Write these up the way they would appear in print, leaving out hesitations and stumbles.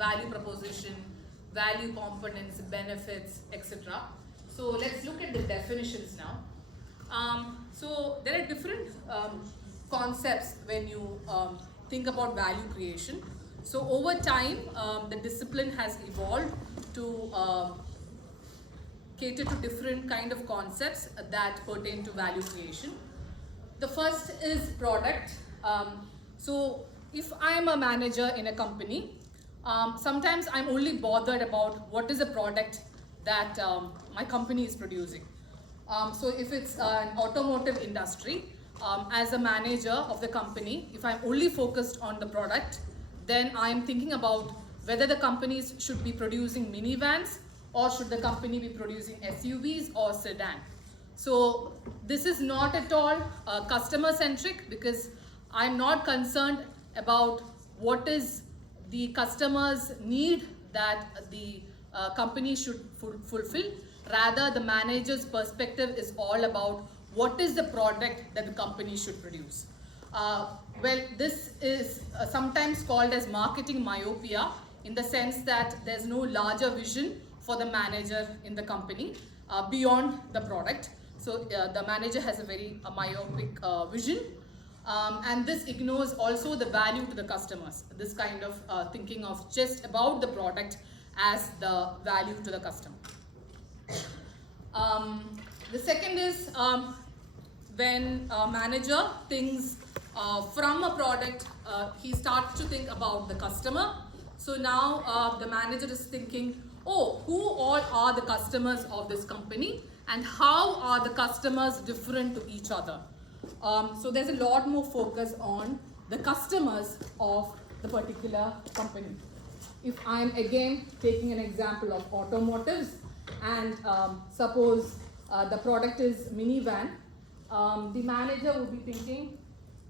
value proposition, value components, benefits, etc. So let's look at the definitions now. So there are different concepts when you think about value creation. So over time, the discipline has evolved to cater to different kind of concepts that pertain to value creation. The first is product. So if I'm a manager in a company, sometimes I'm only bothered about what is the product that my company is producing. So if it's an automotive industry, as a manager of the company, if I'm only focused on the product, then I'm thinking about whether the companies should be producing minivans or should the company be producing SUVs or sedan. So this is not at all customer centric, because I'm not concerned about what is the customer's need that the company should fulfill. Rather, the manager's perspective is all about what is the product that the company should produce. Well, this is sometimes called as marketing myopia, in the sense that there's no larger vision for the manager in the company beyond the product. So the manager has a very myopic vision, and this ignores also the value to the customers. This kind of thinking of just about the product as the value to the customer. The second is when a manager thinks from a product, he starts to think about the customer. So now the manager is thinking, oh, who all are the customers of this company and how are the customers different to each other? So there's a lot more focus on the customers of the particular company. If I'm again taking an example of automotives, and suppose the product is minivan, the manager would be thinking,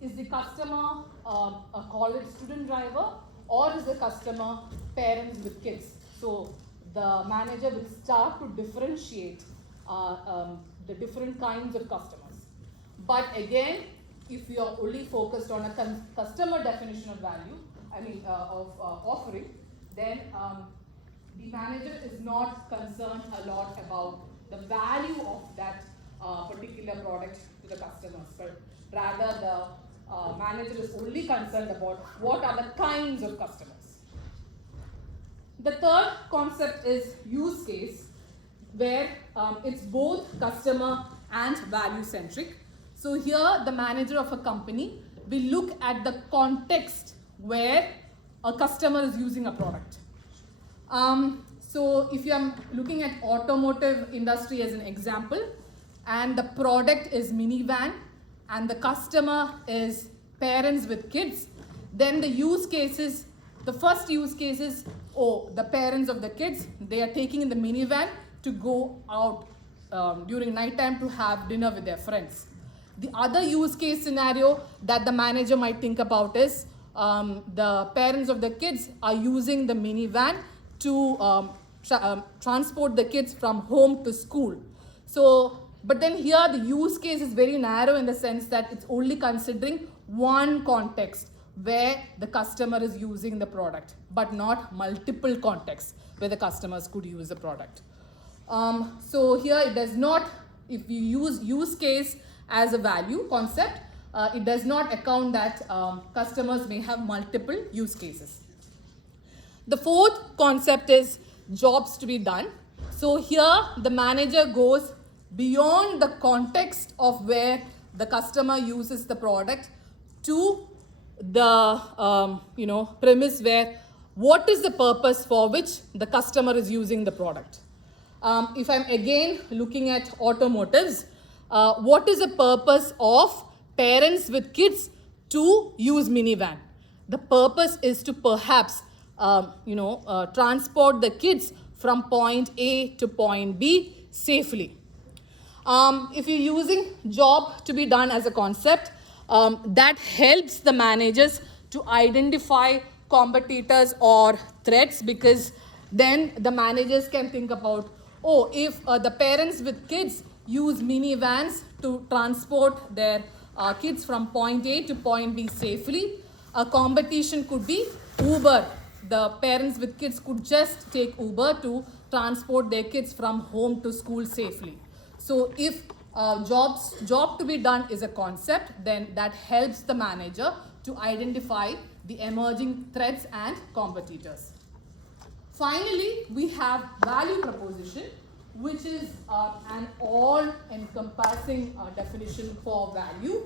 is the customer a college student driver or is the customer parents with kids? So the manager will start to differentiate the different kinds of customers. But again, if you are only focused on a customer definition of value, of offering, then the manager is not concerned a lot about the value of that particular product to the customers, but rather the manager is only concerned about what are the kinds of customers. The third concept is use case, where it's both customer and value centric. So here the manager of a company will look at the context where a customer is using a product. So if you are looking at automotive industry as an example, and the product is minivan and the customer is parents with kids, then the use cases, the first use case is, oh, the parents of the kids, they are taking in the minivan to go out during night time to have dinner with their friends. The other use case scenario that the manager might think about is the parents of the kids are using the minivan to transport the kids from home to school. So, but then here the use case is very narrow in the sense that it's only considering one context where the customer is using the product, but not multiple contexts where the customers could use the product. So here it does not, if you use case as a value concept, it does not account that customers may have multiple use cases. The fourth concept is jobs to be done. So here the manager goes beyond the context of where the customer uses the product to the premise where what is the purpose for which the customer is using the product. If I'm again looking at automotives, what is the purpose of parents with kids to use minivan? The purpose is to perhaps transport the kids from point A to point B safely. If you're using job to be done as a concept, that helps the managers to identify competitors or threats, because then the managers can think about, oh, if the parents with kids use minivans to transport their kids from point A to point B safely, a competition could be Uber the parents with kids could just take Uber to transport their kids from home to school safely. So if job to be done is a concept, then that helps the manager to identify the emerging threats and competitors. Finally, we have value proposition, which is an all-encompassing definition for value,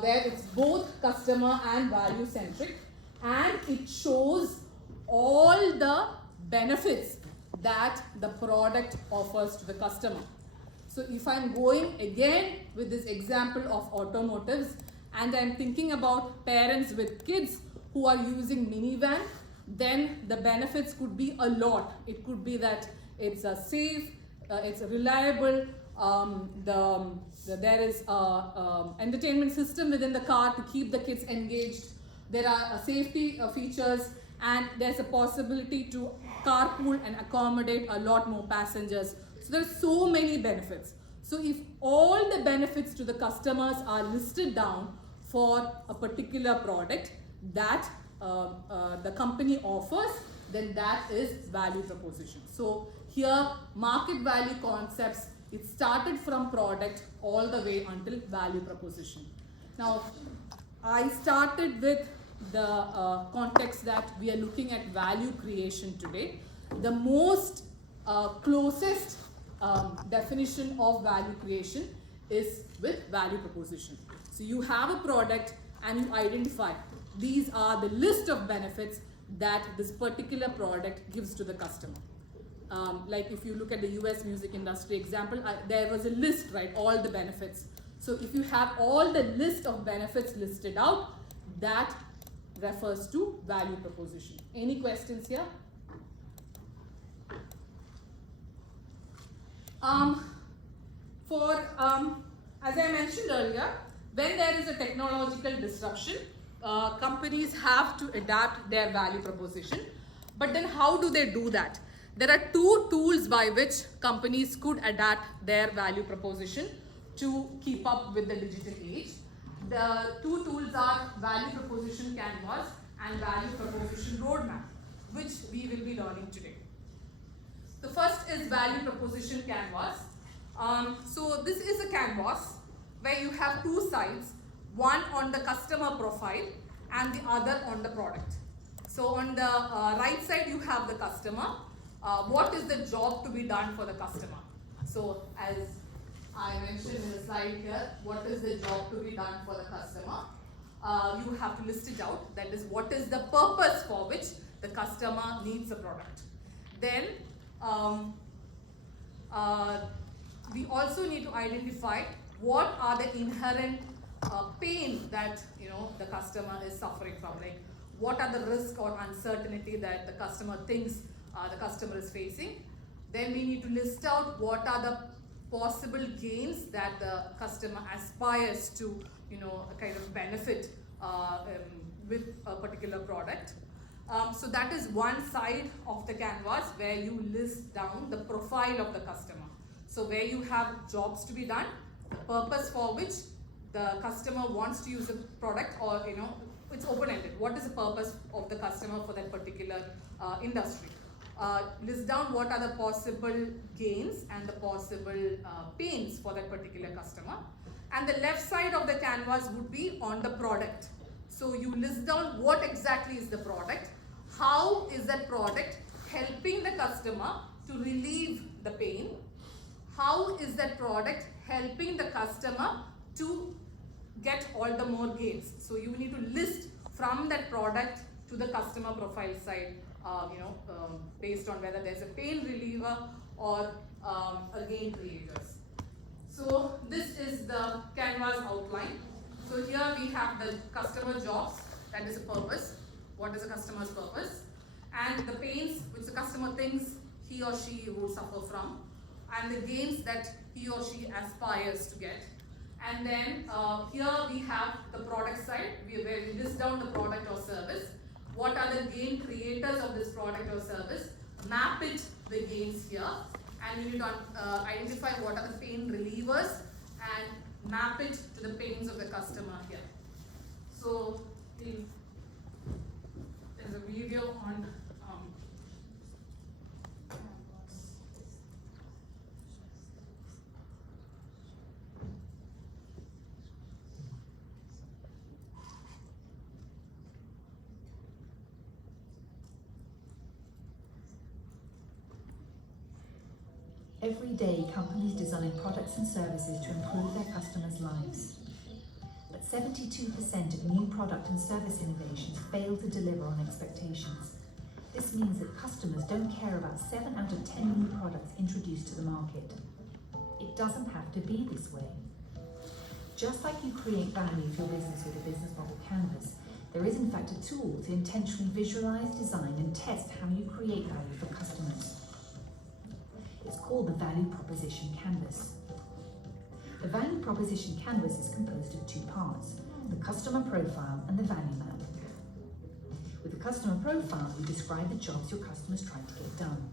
where it's both customer and value-centric, and it shows all the benefits that the product offers to the customer. So if I'm going again with this example of automotives, and I'm thinking about parents with kids who are using minivan, then the benefits could be a lot. It could be that it's safe, it's reliable, there is entertainment system within the car to keep the kids engaged. There are safety features, and there's a possibility to carpool and accommodate a lot more passengers. So there's so many benefits. So if all the benefits to the customers are listed down for a particular product that the company offers, then that is value proposition. So here, market value concepts, it started from product all the way until value proposition. Now, I started with the context that we are looking at value creation today. The most closest definition of value creation is with value proposition. So you have a product and you identify these are the list of benefits that this particular product gives to the customer. Like if you look at the US music industry example, there was a list, right, all the benefits. So if you have all the list of benefits listed out, that refers to value proposition. Any questions here? As I mentioned earlier, when there is a technological disruption, companies have to adapt their value proposition. But then how do they do that? There are two tools by which companies could adapt their value proposition to keep up with the digital age. The two tools are value proposition canvas and value proposition roadmap, which we will be learning today. The first is value proposition canvas. So this is a canvas where you have two sides, one on the customer profile and the other on the product. So on the right side you have the customer. What is the job to be done for the customer? So as I mentioned in the slide here, what is the job to be done for the customer? You have to list it out. That is, what is the purpose for which the customer needs a product. Then we also need to identify what are the inherent pain that the customer is suffering from. Like what are the risk or uncertainty that the customer thinks the customer is facing. Then we need to list out what are the possible gains that the customer aspires to kind of benefit with a particular product. So that is one side of the canvas where you list down the profile of the customer. So where you have jobs to be done, the purpose for which the customer wants to use a product, or it's open-ended. What is the purpose of the customer for that particular industry? List down what are the possible gains and the possible pains for that particular customer. And the left side of the canvas would be on the product. So you list down what exactly is the product, how is that product helping the customer to relieve the pain, how is that product helping the customer to get all the more gains. So you need to list from that product to the customer profile side, based on whether there's a pain reliever or a gain creators. So this is the canvas outline. So here we have the customer jobs, that is a purpose. What is the customer's purpose? And the pains which the customer thinks he or she will suffer from, and the gains that he or she aspires to get. And then here we have the product side, where we list down the product or service. What are the gain creators of this product or service? Map it, the gains here. And you need to identify what are the pain relievers and map it to the pains of the customer here. So in there's a video on Every day, companies design products and services to improve their customers' lives. But 72% of new product and service innovations fail to deliver on expectations. This means that customers don't care about 7 out of 10 new products introduced to the market. It doesn't have to be this way. Just like you create value for your business with a business model canvas, there is in fact a tool to intentionally visualize, design, and test how you create value for customers. It's called the Value Proposition Canvas. The Value Proposition Canvas is composed of 2 parts, the customer profile and the value map. With the customer profile, you describe the jobs your customers try to get done.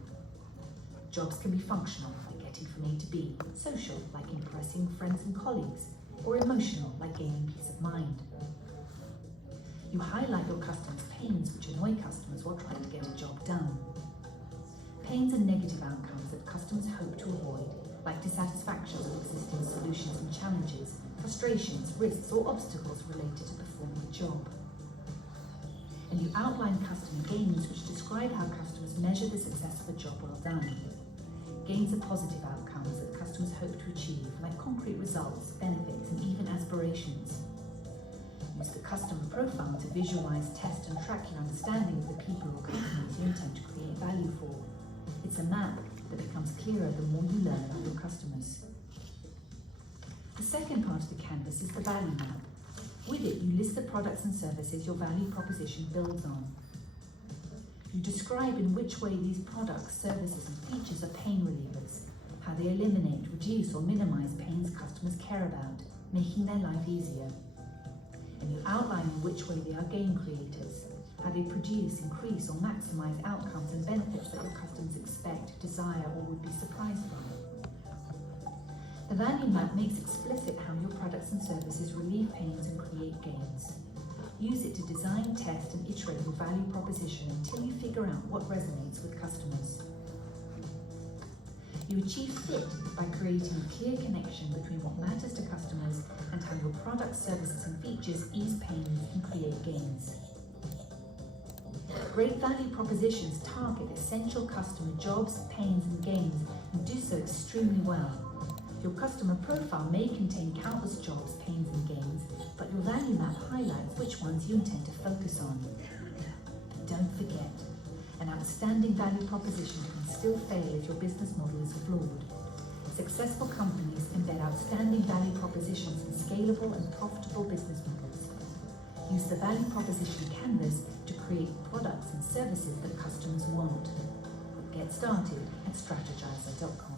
Jobs can be functional, like getting from A to B, social, like impressing friends and colleagues, or emotional, like gaining peace of mind. You highlight your customers' pains which annoy customers while trying to get a job done. Pains are negative outcomes that customers hope to avoid, like dissatisfaction with existing solutions and challenges, frustrations, risks, or obstacles related to performing the job. And you outline customer gains which describe how customers measure the success of a job well done. Gains are positive outcomes that customers hope to achieve, like concrete results, benefits, and even aspirations. Use the customer profile to visualize, test, and track your understanding of the people or companies you intend to create value for. It's a map that becomes clearer the more you learn about your customers. The second part of the canvas is the value map. With it, you list the products and services your value proposition builds on. You describe in which way these products, services, and features are pain relievers, how they eliminate, reduce, or minimize pains customers care about, making their life easier. And you outline in which way they are gain creators, how they produce, increase, or maximize outcomes and benefits that your customers expect, desire, or would be surprised by. The value map makes explicit how your products and services relieve pains and create gains. Use it to design, test, and iterate your value proposition until you figure out what resonates with customers. You achieve fit by creating a clear connection between what matters to customers and how your products, services, and features ease pains and create gains. Great value propositions target essential customer jobs, pains, and gains, and do so extremely well. Your customer profile may contain countless jobs, pains, and gains, but your value map highlights which ones you intend to focus on. But don't forget, an outstanding value proposition can still fail if your business model is flawed. Successful companies embed outstanding value propositions in scalable and profitable business models. Use the value proposition canvas to create products and services that customers want. Get started at strategizer.com.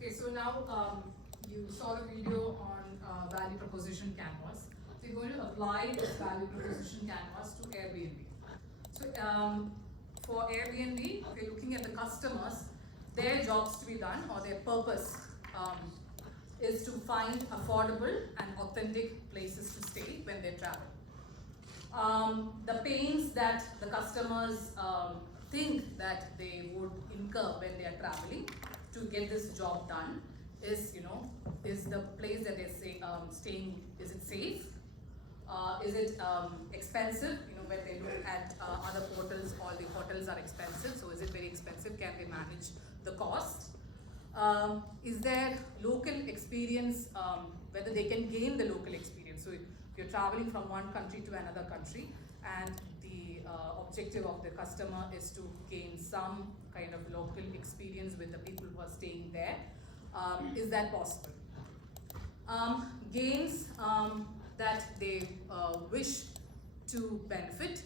Okay, so now you saw the video on value proposition canvas. So you're going to apply this value proposition canvas to Airbnb. So for Airbnb, we're looking at the customers, their jobs to be done or their purpose is to find affordable and authentic places to stay when they travel. The pains that the customers think that they would incur when they are traveling to get this job done is, is the place that they're staying, is it safe? Is it expensive? When they look at other portals, all the hotels are expensive. So is it very expensive? Can they manage the cost? Is there local experience, whether they can gain the local experience? So if you're traveling from one country to another country and the objective of the customer is to gain some kind of local experience with the people who are staying there, is that possible? Gains that they wish to benefit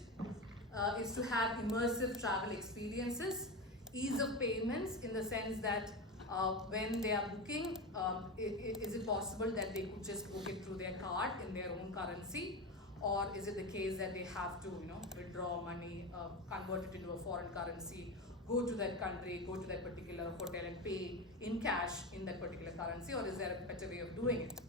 is to have immersive travel experiences, ease of payments in the sense that when they are booking, is it possible that they could just book it through their card in their own currency? Or is it the case that they have to withdraw money, convert it into a foreign currency, go to that country, go to that particular hotel and pay in cash in that particular currency, or is there a better way of doing it?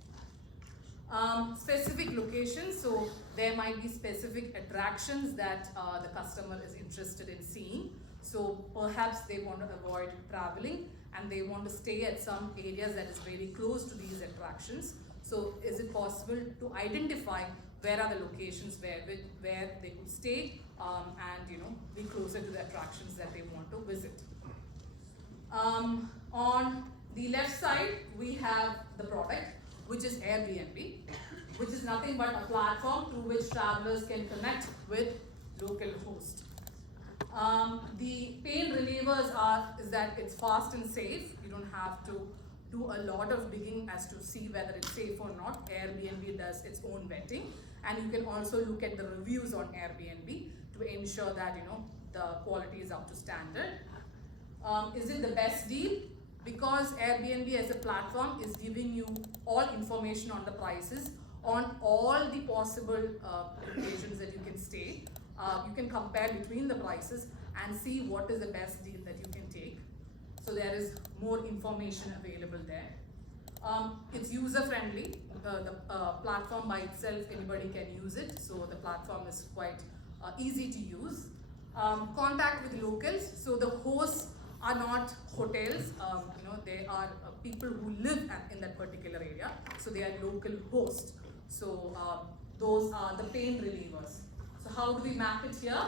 Specific locations, so there might be specific attractions that the customer is interested in seeing. So perhaps they want to avoid traveling and they want to stay at some areas that is very close to these attractions. So is it possible to identify where are the locations where they could stay and be closer to the attractions that they want to visit. On the left side we have the product, which is Airbnb, which is nothing but a platform through which travelers can connect with local hosts. The pain relievers is that it's fast and safe. You don't have to do a lot of digging as to see whether it's safe or not. Airbnb does its own vetting, and you can also look at the reviews on Airbnb to ensure that the quality is up to standard. Is it the best deal? Because Airbnb as a platform is giving you all information on the prices on all the possible locations that you can stay. You can compare between the prices and see what is the best deal that you can take. So there is more information available there. It's user friendly. The platform by itself, anybody can use it. So the platform is quite easy to use. Contact with locals. So the hosts are not hotels. They are people who live in that particular area. So they are local hosts. So those are the pain relievers. So how do we map it here?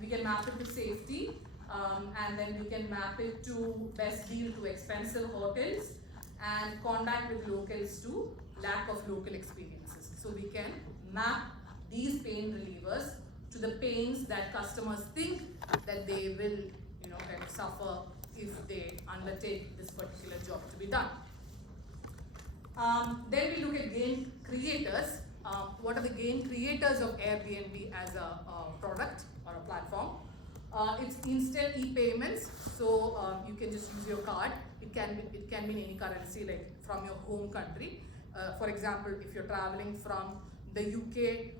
We can map it to safety, and then we can map it to best deal to expensive hotels, and contact with locals to lack of local experiences. So we can map these pain relievers to the pains that customers think that they will kind of suffer if they undertake this particular job to be done. Then we look at gain creators. What are the gain creators of Airbnb as a product or a platform? It's instant e-payments, so you can just use your card. It can be in any currency, like from your home country. For example, if you're traveling from the UK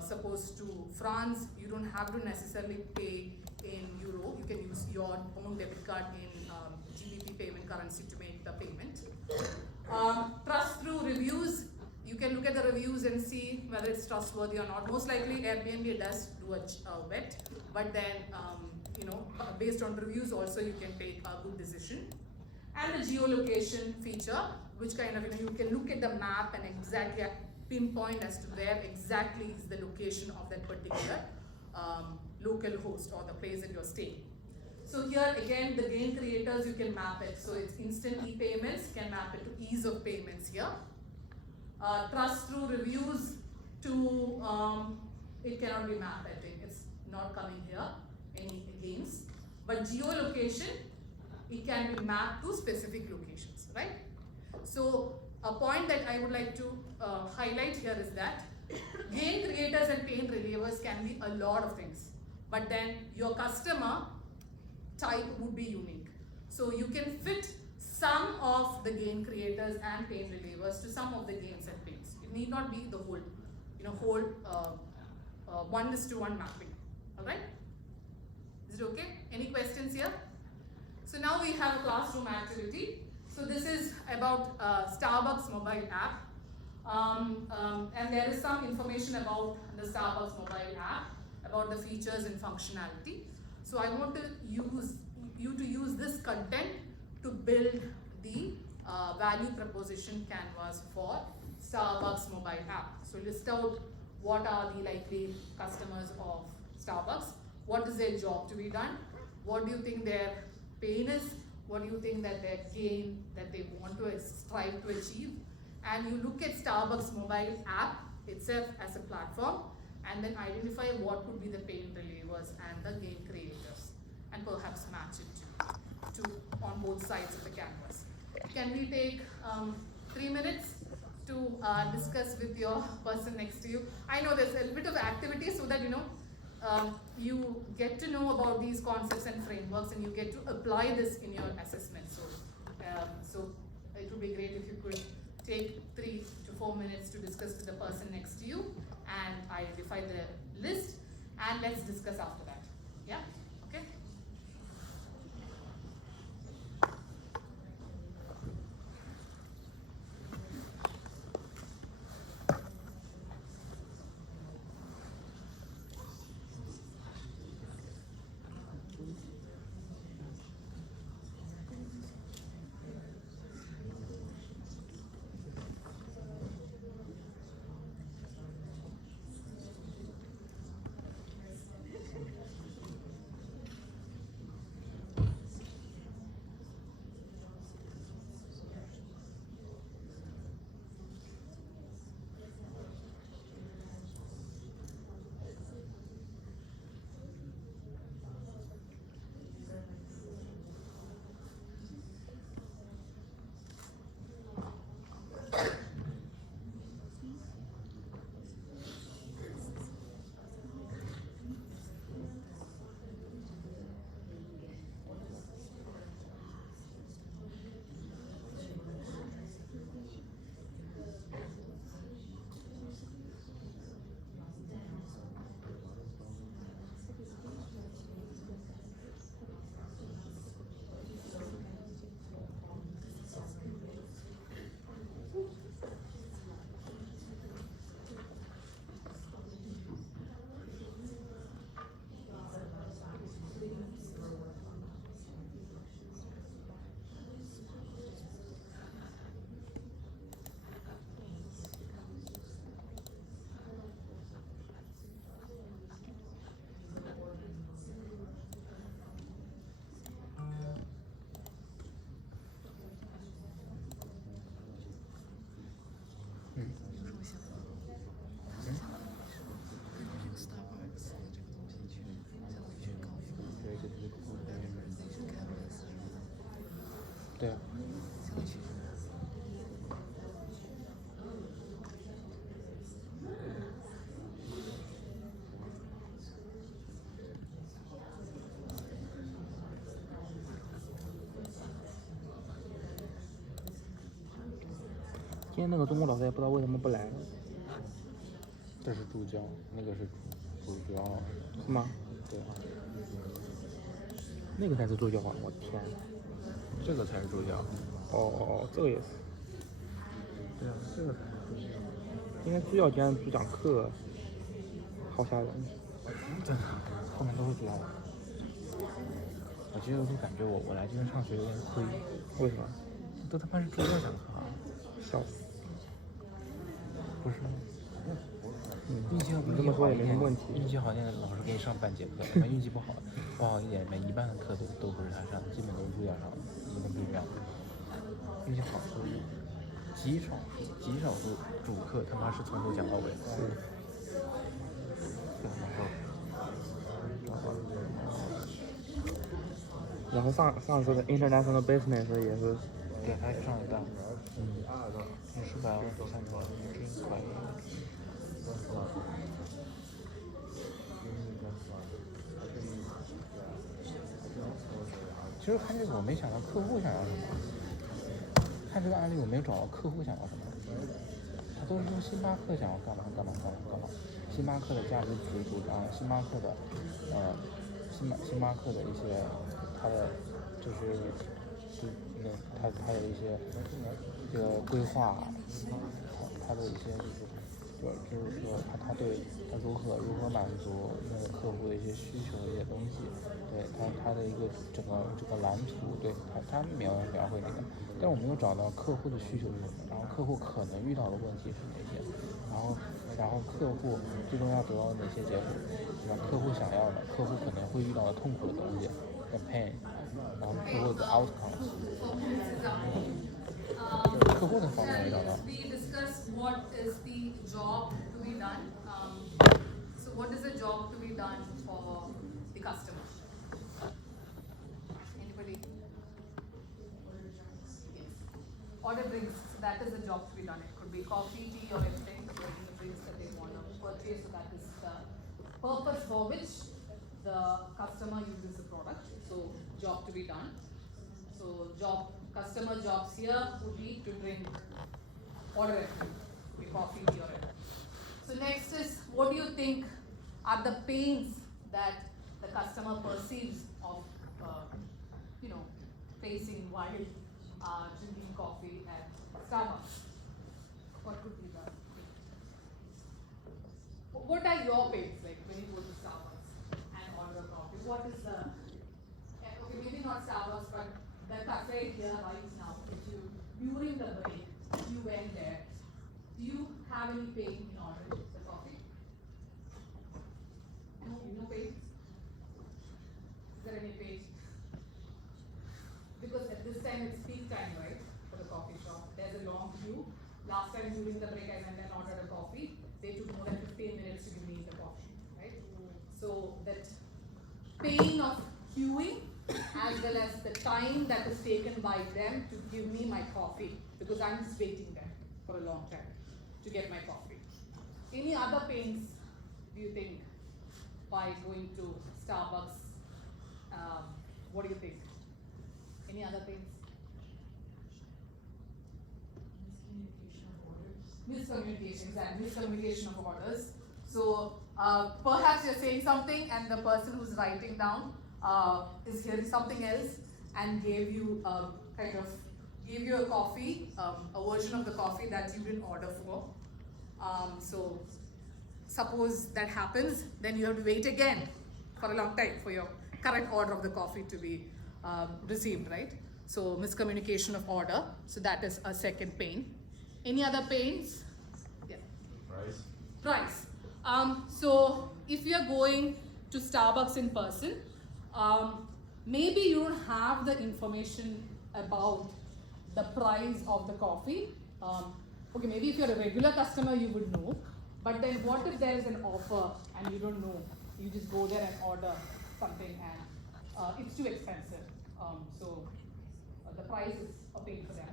suppose to France, you don't have to necessarily pay in euro. You can use your own debit card in GBP payment currency to make the payment. Trust through reviews. You can look at the reviews and see whether it's trustworthy or not. Most likely Airbnb does do a vet, but then based on reviews also you can take a good decision. And the geolocation feature, which kind of you can look at the map and exactly pinpoint as to where exactly is the location of that particular local host or the place that you're staying. So here again, the gain creators, you can map it. So it's instant e-payments, can map it to ease of payments here. Trust through reviews to, it cannot be mapped, I think. It's not coming here, any gains. But geolocation, it can be mapped to specific locations, right? So a point that I would like to highlight here is that gain creators and pain relievers can be a lot of things, but then your customer type would be unique. So you can fit some of the gain creators and pain relievers to some of the gains and pains. It need not be the whole, whole 1:1 mapping. All right? Is it okay? Any questions here? So now we have a classroom activity. So this is about Starbucks mobile app. And there is some information about the Starbucks mobile app, about the features and functionality. So I want to use you to use this content to build the value proposition canvas for Starbucks mobile app. So list out what are the likely customers of Starbucks, what is their job to be done, what do you think their pain is, what do you think that their gain that they want to strive to achieve, and you look at Starbucks mobile app itself as a platform and then identify what would be the pain relievers and the gain creators and perhaps match it to on both sides of the canvas. Can we take 3 minutes to discuss with your person next to you? I know there's a bit of activity so that you get to know about these concepts and frameworks and you get to apply this in your assessment. So it would be great if you could take 3 to 4 minutes to discuss with the person next to you and identify the list, and let's discuss after that. Yeah? Okay? 对啊。今天那个中国老师也不知道为什么不来了。这是助教，那个是主教，是吗？对。那个才是助教啊！我天，这个才是助教。哦，这个也是。对啊，这个才是助教。今天助教竟然主讲课，好吓人！真的，后面都是助教。我其实有种感觉，我来这边上学有点亏。为什么？都他妈是助教讲课啊！笑死。不是。运气你这么说也没什么问题。运气好一点的老师给你上半节课，那运气不好一点，每一半的课都不是他上，基本都是助教上，基本不是这样。运气好是极少数主课他妈是从头讲到尾。然后上次的 international business 也是，对，他也上一半。100万3个，真可以。其实看这个我没想到客户想要什么，看这个案例我没有找到客户想要什么，他都是说星巴克想要干嘛。星巴克的价值主张，星巴克的一些他的他的一些这个规划，他的一些就是说他对他如何满足那个客户的一些需求的一些东西，对他的一个整个蓝图，对他描绘那个，但我没有找到客户的需求是什么，然后客户可能遇到的问题是哪些，然后客户最终要得到哪些结果，对吧？客户想要的，客户可能会遇到的痛苦的东西的 pain， 然后客户的 outcomes， 客户的方面没找到。What is the job to be done? So what is the job to be done for the customer? Anybody? Yes. Order drinks, so that is the job to be done. It could be coffee, tea or anything, so the drinks that they want to purchase, so that is the purpose for which the customer uses the product. So job to be done. So customer jobs here would be to drink, order everything. Coffee, tea, or anything. So next is, what do you think are the pains that the customer perceives of, facing while drinking coffee at Starbucks? What could be the pain? What are your pains like when you go to Starbucks and order coffee? What is the, okay, maybe not Starbucks, but the cafe here right now, during the break, you went there. Do you have any pain in ordering the coffee? No pain? Is there any pain? Because at this time it's peak time, right, for the coffee shop. There's a long queue. Last time during the break I went and ordered a coffee. They took more than 15 minutes to give me the coffee, right? So that pain of queuing as well as the time that is taken by them to give me my coffee, because I'm just waiting there for a long time to get my coffee. Any other pains do you think by going to Starbucks? What do you think? Any other pains? Miscommunication, exactly. Miscommunication of orders. So perhaps you're saying something and the person who's writing down is hearing something else and gave you a coffee, a version of the coffee that you didn't order for. So suppose that happens, then you have to wait again for a long time for your correct order of the coffee to be received, right? So miscommunication of order. So that is a second pain. Any other pains? Yeah. Price. So if you're going to Starbucks in person, maybe you don't have the information about the price of the coffee. Okay, maybe if you're a regular customer, you would know. But then what if there is an offer and you don't know? You just go there and order something and it's too expensive. So the price is a pain for them.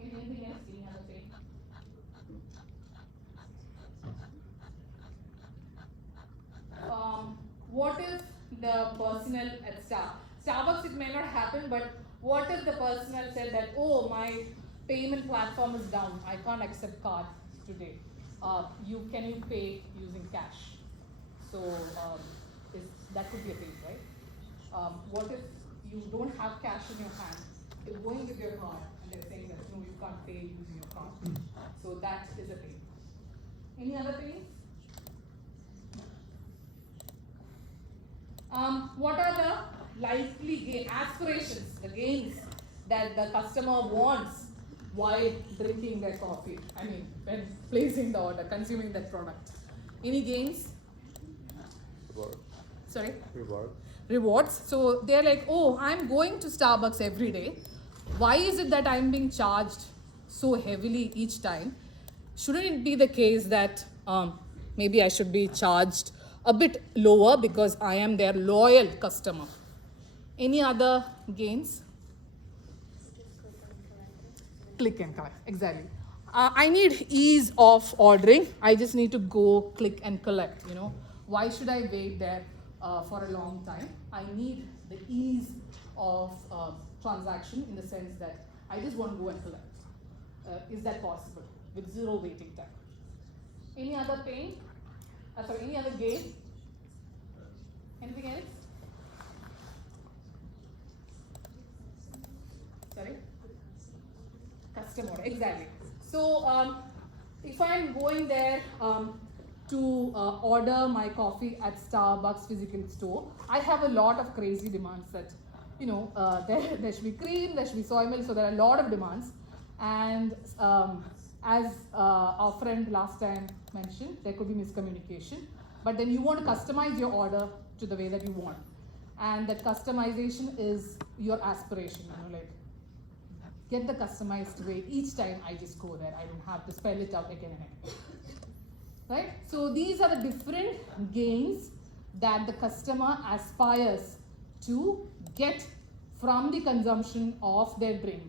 Anything else? Any other pain? What if the personnel at Starbucks, it may not happen, but what if the personnel said that, oh, my payment platform is down, I can't accept card today. Can you pay using cash? So that could be a pain, right? What if you don't have cash in your hand, you're going with your card and they're saying that no, you can't pay using your card. So that is a pain. Any other pains? What are the likely aspirations, the gains that the customer wants while drinking their coffee? I mean, when placing the order, consuming that product. Any gains? Reward. Sorry? Reward. Rewards. So they're like, oh, I'm going to Starbucks every day. Why is it that I'm being charged so heavily each time? Shouldn't it be the case that maybe I should be charged a bit lower because I am their loyal customer? Any other gains? Click and collect, exactly. I need ease of ordering. I just need to go click and collect, you know. Why should I wait there for a long time? I need the ease of transaction in the sense that I just want to go and collect. Is that possible with zero waiting time? Any other pain? Any other gain? Anything else? Sorry? Custom order, exactly. So if I'm going there to order my coffee at Starbucks physical store, I have a lot of crazy demands that, you know, there should be cream, there should be soy milk, so there are a lot of demands. And as our friend last time mentioned, there could be miscommunication. But then you want to customize your order to the way that you want. And that customization is your aspiration, you know, like get the customized way. Each time I just go there, I don't have to spell it out again and again. Right? So these are the different gains that the customer aspires to get from the consumption of their drink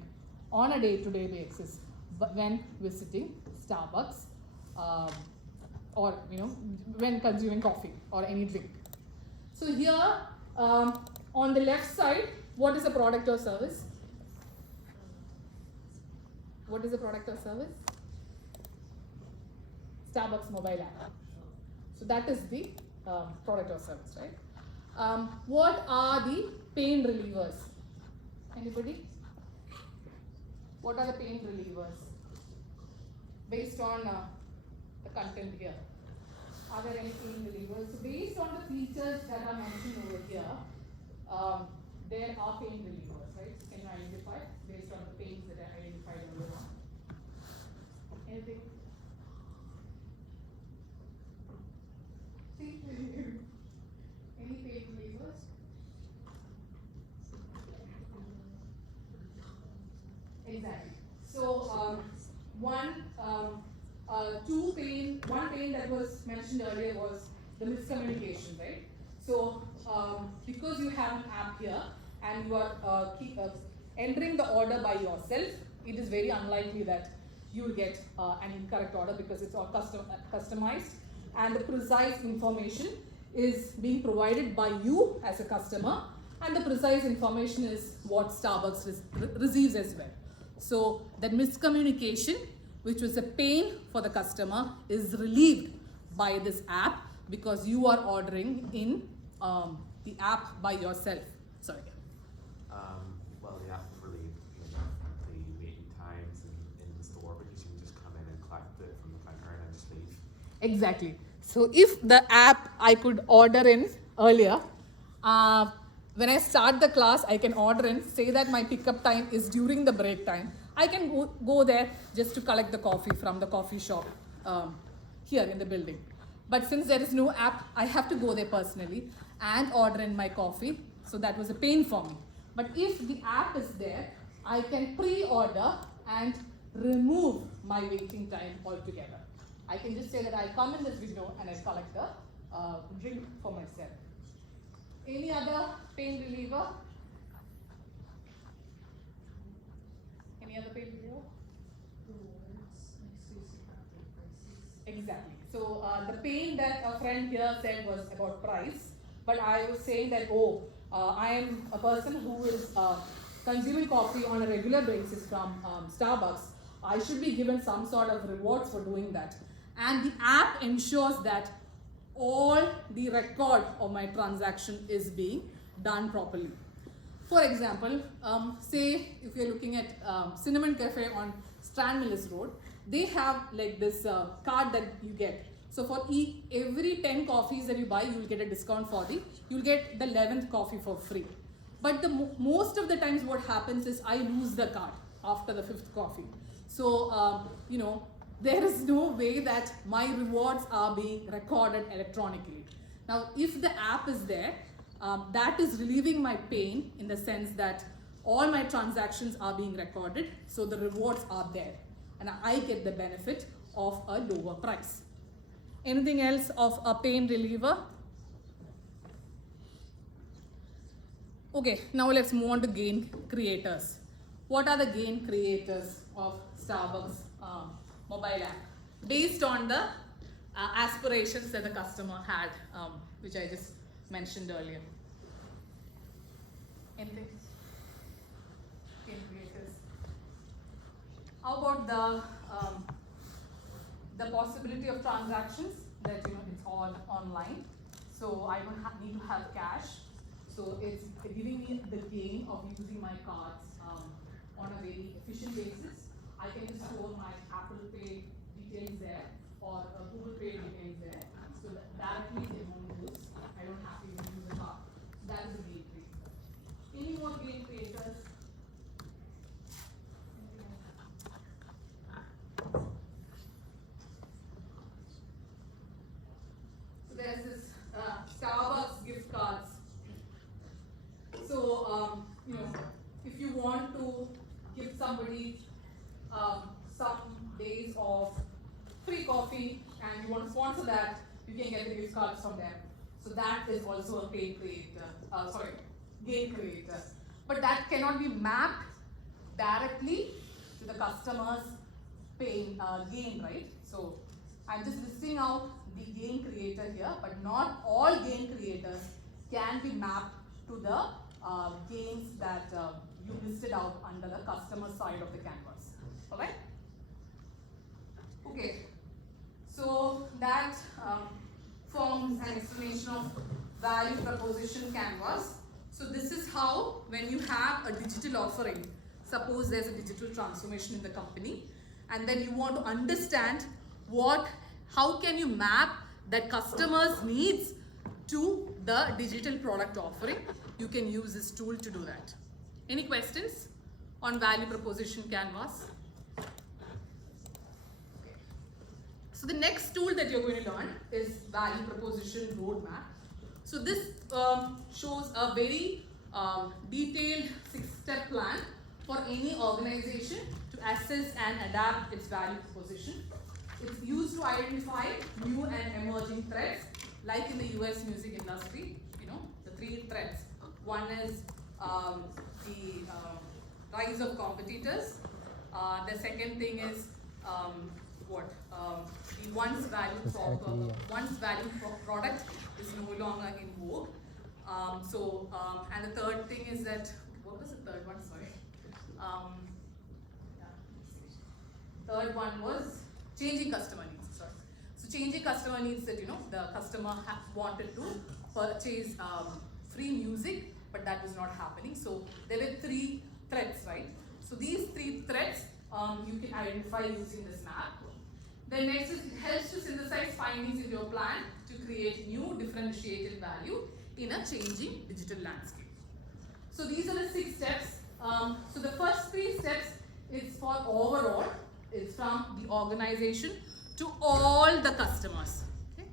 on a day-to-day basis when visiting Starbucks or, you know, when consuming coffee or any drink. So here on the left side, what is a product or service? What is a product or service? Starbucks mobile app. So that is the product or service, right? What are the pain relievers? Anybody? What are the pain relievers? Based on the content here. Are there any pain relievers? So based on the features that are mentioned over here, there are pain relievers, right? Can you identify based on the pains that are identified earlier on? Anything? Any pain relievers? Exactly. So one pain that was mentioned earlier was the miscommunication, right? So because you have an app here and you are entering the order by yourself, it is very unlikely that you will get an incorrect order because it's all customized, and the precise information is being provided by you as a customer, and the precise information is what Starbucks receives as well. So that miscommunication, which was a pain for the customer, is relieved by this app because you are ordering in the app by yourself. Sorry. Well, the app relieve the waiting times in the store because you can just come in and collect it from the counter and then just leave. Exactly. So if the app I could order in earlier, when I start the class, I can order in, say that my pickup time is during the break time. I can go there just to collect the coffee from the coffee shop here in the building. But since there is no app, I have to go there personally and order in my coffee. So that was a pain for me. But if the app is there, I can pre-order and remove my waiting time altogether. I can just say that I'll come in this window and I'll collect the drink for myself. Any other pain reliever? Any other paid video? Exactly. So the pain that a friend here said was about price, but I was saying that, I am a person who is consuming coffee on a regular basis from Starbucks. I should be given some sort of rewards for doing that. And the app ensures that all the record of my transaction is being done properly. For example, say if you're looking at Cinnamon Cafe on Strand Mills Road, they have like this card that you get. So for every 10 coffees that you buy, you'll get a discount for you'll get the 11th coffee for free. But the most of the times what happens is I lose the card after the 5th coffee. So, there is no way that my rewards are being recorded electronically. Now, if the app is there, that is relieving my pain in the sense that all my transactions are being recorded, so the rewards are there, and I get the benefit of a lower price. Anything else of a pain reliever? Okay, now let's move on to gain creators. What are the gain creators of Starbucks mobile app? Based on the aspirations that the customer had, which I just mentioned earlier. Anything? Gain creators. How about the possibility of transactions that it's all online, so I don't need to have cash. So it's giving me the gain of using my cards on a very efficient basis. I can just store my Apple Pay details there or Google Pay details there. So that directly the amount goes. I don't have to even use the card. That is a gain creator. Any more gain creators? So there's this Starbucks gift cards. So, if you want to give somebody some days of free coffee and you want to sponsor that, you can get the gift cards from them. So that is also a gain creator. But that cannot be mapped directly to the customer's gain, right? So I'm just listing out the gain creator here, but not all gain creators can be mapped to the gains that you listed out under the customer side of the canvas. Alright? Okay. So that forms an explanation of value proposition canvas. So this is how, when you have a digital offering, suppose there's a digital transformation in the company, and then you want to understand how can you map that customer's needs to the digital product offering. You can use this tool to do that. Any questions on value proposition canvas? Okay. So the next tool that you're going to learn is value proposition roadmap. So this shows a very detailed 6-step plan for any organization to assess and adapt its value proposition. It's used to identify new and emerging threats, like in the US music industry, the 3 threats. One is the rise of competitors. The second thing is the once valued product is no longer in vogue. And the third thing is that, what was the third one? Sorry. Third one was changing customer needs. Sorry. So changing customer needs that the customer wanted to purchase free music, but that was not happening. So there were 3 threats, right? So these 3 threats you can identify using this map. Then next is, it helps to synthesize findings in your plan to create new differentiated value in a changing digital landscape. So these are the 6 steps. So the first 3 steps is for overall. It's from the organization to all the customers. Okay?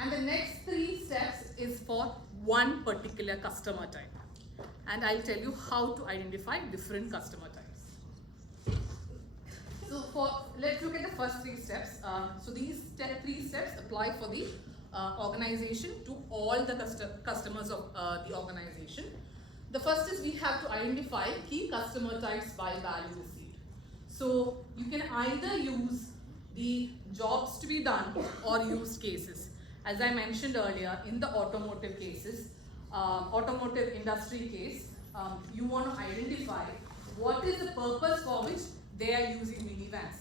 And the next 3 steps is for one particular customer type. And I'll tell you how to identify different customer types. So let's look at the first 3 steps. So these 3 steps apply for the organization to all the customers of the organization. The first is we have to identify key customer types by value received. So you can either use the jobs to be done or use cases. As I mentioned earlier, in the automotive cases, automotive industry case, you want to identify what is the purpose for which they are using minivans.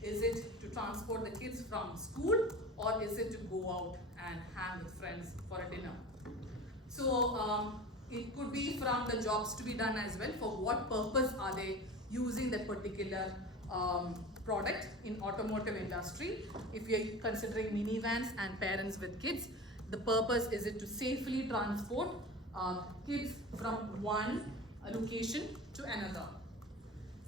Is it to transport the kids from school, or is it to go out and hang with friends for a dinner? So it could be from the jobs to be done as well. For what purpose are they using that particular product in automotive industry? If you're considering minivans and parents with kids, the purpose is it to safely transport kids from one location to another.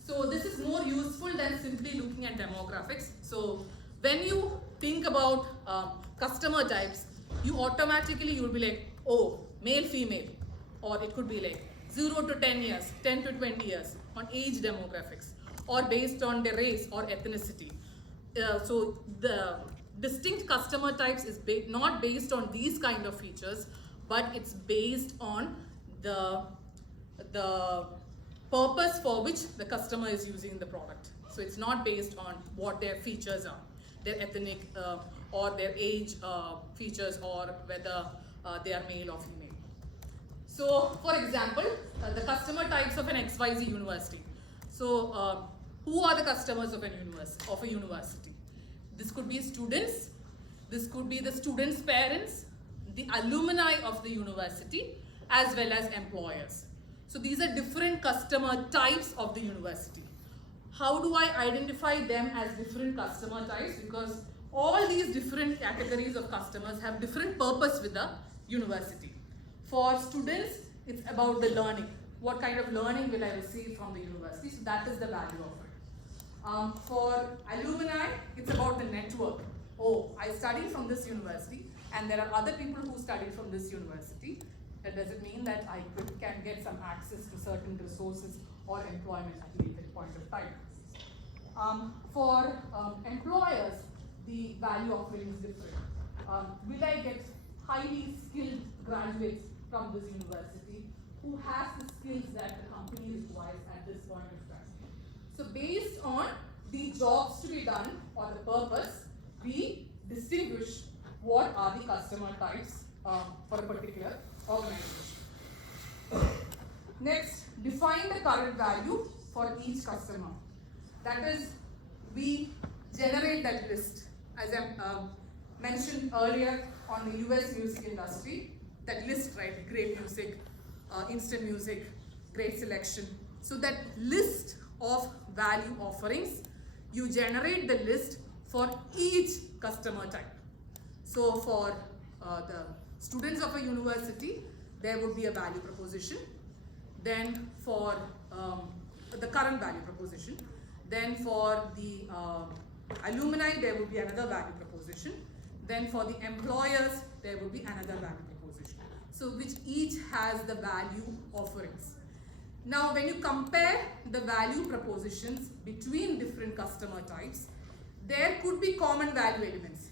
So this is more useful than simply looking at demographics. So when you think about customer types, you automatically will be like, oh, male, female, or it could be like 0 to 10 years, 10 to 20 years on age demographics, or based on their race or ethnicity. So the distinct customer types is not based on these kind of features, but it's based on the purpose for which the customer is using the product. So it's not based on what their features are, their ethnic or their age features, or whether they are male or female. So for example, the customer types of an XYZ university. So who are the customers of a university? This could be students, this could be the students' parents, the alumni of the university, as well as employers. So these are different customer types of the university. How do I identify them as different customer types? Because all these different categories of customers have different purpose with the university. For students, it's about the learning. What kind of learning will I receive from the university? So that is the value of it. For alumni, it's about the network. Oh, I studied from this university and there are other people who studied from this university. That doesn't mean that I can get some access to certain resources or employment at a later point of time. For employers, the value offering is different. Will I get highly skilled graduates from this university who has the skills that the company requires at this point of time? So based on the jobs to be done or the purpose, we distinguish what are the customer types for a particular organization. Next, define the current value for each customer. That is, we generate that list. As I mentioned earlier on the US music industry, that list, right? Great music, instant music, great selection. So that list of value offerings, you generate the list for each customer type. So for the students of a university, there would be a value proposition. Then for the current value proposition. Then for the alumni, there would be another value proposition. Then for the employers, there would be another value proposition. So which each has the value offerings. Now when you compare the value propositions between different customer types, there could be common value elements.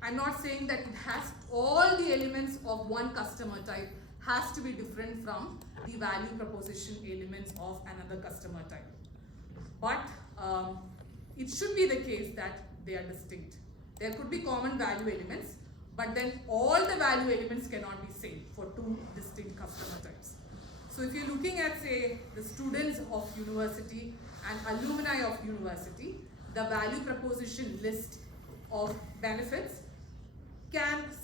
I'm not saying that it has all the elements of one customer type has to be different from the value proposition elements of another customer type. But it should be the case that they are distinct. There could be common value elements, but then all the value elements cannot be same for two distinct customer types. So if you're looking at, say, the students of university and alumni of university, the value proposition list of benefits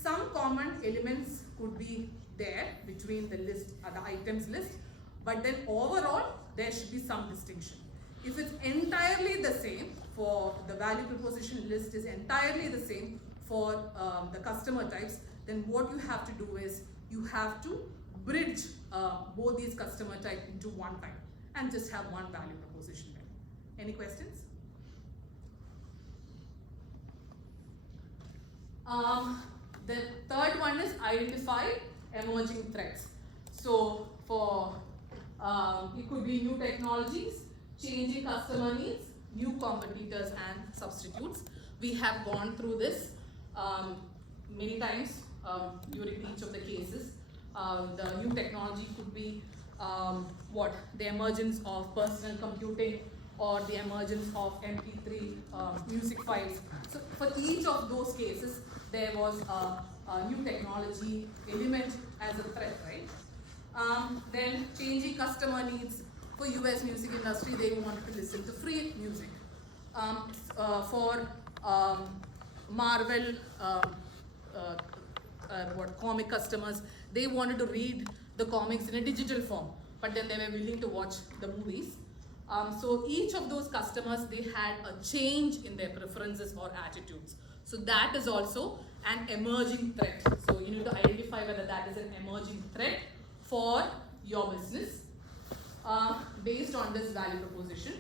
some common elements could be there between the list, the items list, but then overall there should be some distinction. If it's entirely the same, for the value proposition list is entirely the same for the customer types, then what you have to do is you have to bridge both these customer types into one type and just have one value proposition there. Any questions? The third one is identify emerging threats. So for it could be new technologies, changing customer needs, new competitors and substitutes. We have gone through this many times during each of the cases. The new technology could be the emergence of personal computing or the emergence of MP3 music files. So for each of those cases, there was a new technology element as a threat, right? Then changing customer needs. For US music industry, they wanted to listen to free music. For Marvel, comic customers, they wanted to read the comics in a digital form, but then they were willing to watch the movies. So each of those customers, they had a change in their preferences or attitudes. So that is also an emerging threat. So you need to identify whether that is an emerging threat for your business based on this value proposition.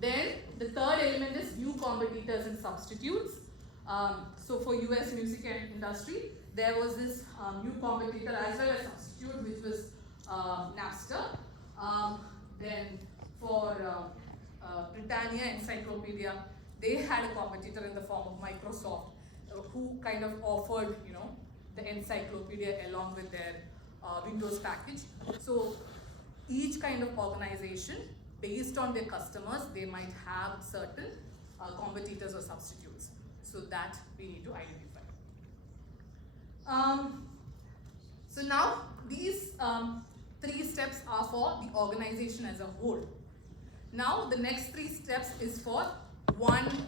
Then the third element is new competitors and substitutes. So for US music industry, there was this new competitor as well as substitute, which was Napster. Then for Britannia Encyclopedia, they had a competitor in the form of Microsoft, who kind of offered, the encyclopedia along with their Windows package. So each kind of organization, based on their customers, they might have certain competitors or substitutes. So that we need to identify. So now these 3 steps are for the organization as a whole. Now the next 3 steps is for one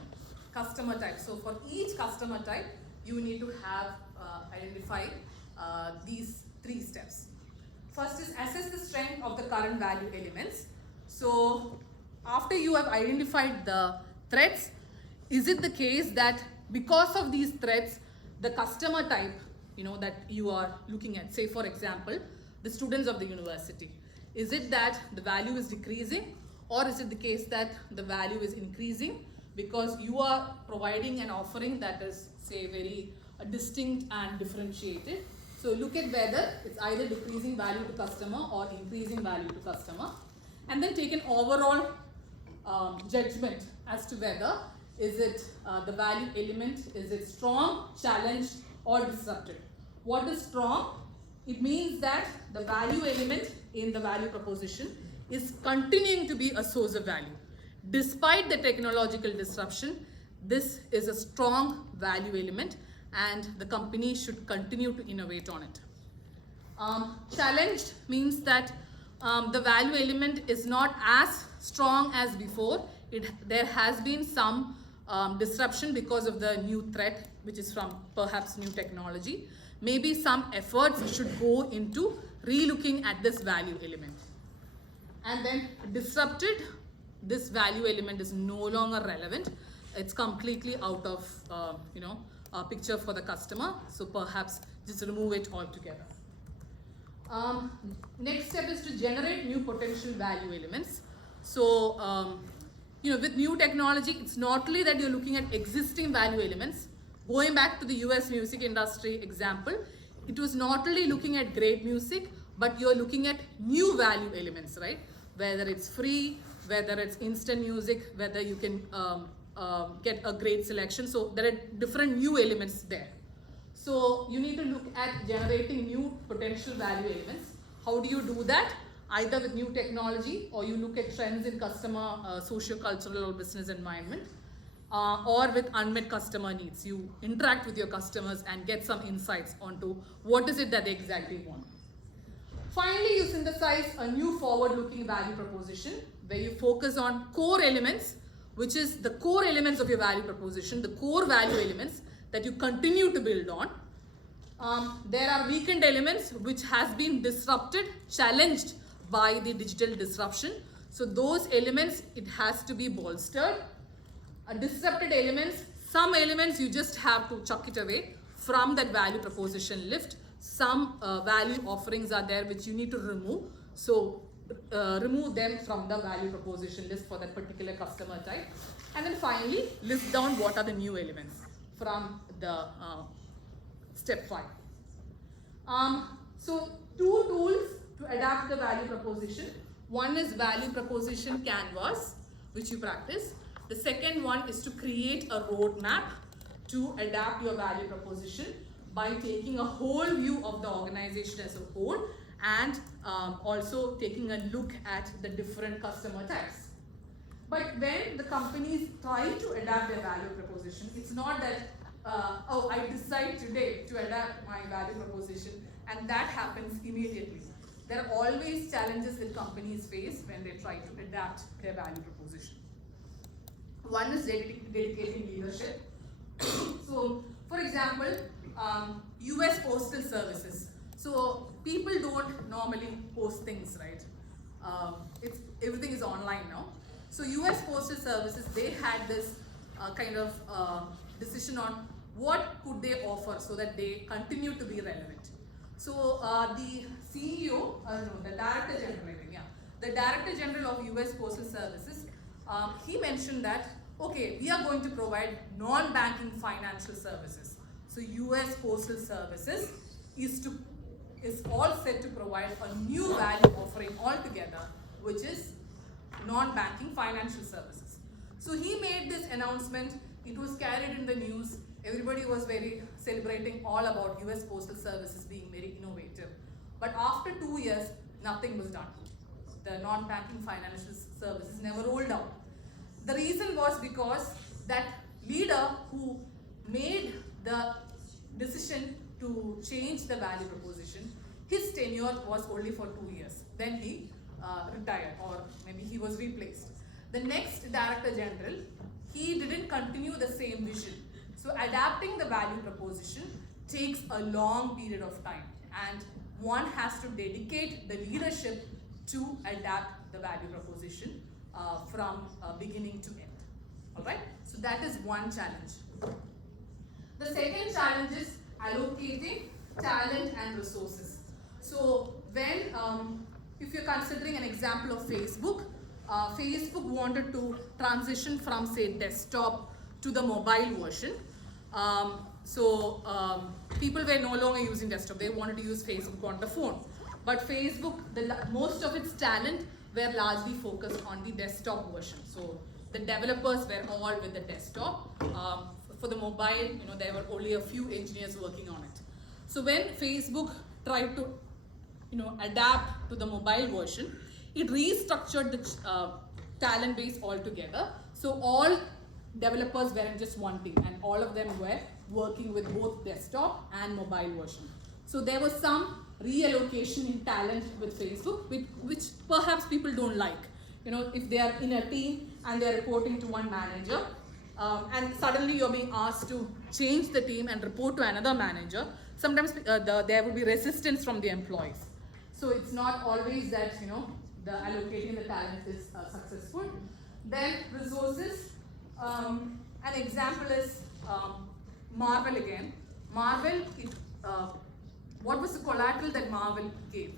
customer type. So for each customer type, you need to have identified these 3 steps. First is assess the strength of the current value elements. So after you have identified the threats, is it the case that because of these threats, the customer type, that you are looking at, say for example, the students of the university, is it that the value is decreasing, or is it the case that the value is increasing because you are providing an offering that is, say, very distinct and differentiated? So look at whether it's either decreasing value to customer or increasing value to customer, and then take an overall judgment as to whether is it the value element, is it strong, challenged, or disrupted. What is strong? It means that the value element in the value proposition is continuing to be a source of value. Despite the technological disruption, this is a strong value element and the company should continue to innovate on it. Challenged means that the value element is not as strong as before. There has been some disruption because of the new threat, which is from perhaps new technology. Maybe some efforts should go into relooking at this value element. And then disrupted, this value element is no longer relevant. It's completely out of a picture for the customer. So perhaps just remove it altogether. Next step is to generate new potential value elements. So with new technology, it's not only that you're looking at existing value elements. Going back to the US music industry example, it was not only looking at great music, but you're looking at new value elements, right? Whether it's free, whether it's instant music, whether you can get a great selection. So there are different new elements there. So you need to look at generating new potential value elements. How do you do that? Either with new technology, or you look at trends in customer, socio-cultural or business environment, or with unmet customer needs. You interact with your customers and get some insights onto what is it that they exactly want. Finally, you synthesize a new forward-looking value proposition where you focus on core elements, which is the core elements of your value proposition, the core value elements that you continue to build on. There are weakened elements which has been disrupted, challenged by the digital disruption. So those elements, it has to be bolstered. Disrupted elements, some elements you just have to chuck it away from that value proposition list. Some value offerings are there which you need to remove. So remove them from the value proposition list for that particular customer type. And then finally, list down what are the new elements from the step 5. So 2 tools to adapt the value proposition. One is value proposition canvas, which you practice. The second one is to create a roadmap to adapt your value proposition by taking a whole view of the organization as a whole and also taking a look at the different customer types. But when the companies try to adapt their value proposition, it's not that, oh, I decide today to adapt my value proposition and that happens immediately. There are always challenges that companies face when they try to adapt their value proposition. One is dedicating leadership. So, for example, US Postal Services. So, people don't normally post things, right? Everything is online now. So, US Postal Services, they had this kind of decision on what could they offer so that they continue to be relevant. So, the CEO, the Director General, I think, yeah, the Director General of US Postal Services, he mentioned that, okay, we are going to provide non-banking financial services. So US Postal Services is all set to provide a new value offering altogether, which is non-banking financial services. So he made this announcement, it was carried in the news, everybody was very celebrating all about US Postal Services being very innovative. But after 2 years, nothing was done. The non-banking financial services never rolled out. The reason was because that leader who made the decision to change the value proposition, his tenure was only for 2 years. Then he retired, or maybe he was replaced. The next Director General, he didn't continue the same vision. So adapting the value proposition takes a long period of time, and one has to dedicate the leadership to adapt the value proposition from beginning to end. Alright, so that is one challenge. The second challenge is allocating talent and resources. So when, if you're considering an example of Facebook, Facebook wanted to transition from, say, desktop to the mobile version. People were no longer using desktop, they wanted to use Facebook on the phone. But Facebook, most of its talent were largely focused on the desktop version. So the developers were all with the desktop. For the mobile, there were only a few engineers working on it. So when Facebook tried to, adapt to the mobile version, it restructured the talent base altogether. So all developers were in just one team, and all of them were working with both desktop and mobile version. So there was some reallocation in talent with Facebook, which perhaps people don't like. If they are in a team and they are reporting to one manager, and suddenly you're being asked to change the team and report to another manager, sometimes there will be resistance from the employees. So it's not always that the allocating the talent is successful. Then resources. An example is Marvel again. Marvel, what was the collateral that Marvel gave?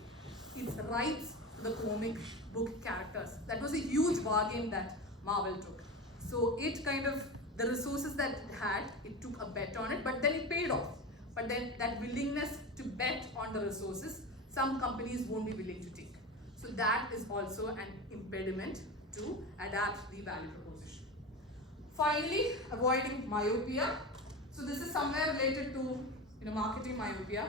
Its rights to the comic book characters. That was a huge bargain that Marvel took. So it kind of, the resources that it had, it took a bet on it, but then it paid off. But then that willingness to bet on the resources, some companies won't be willing to take. So that is also an impediment to adapt the value proposition. Finally, avoiding myopia. So this is somewhere related to marketing myopia.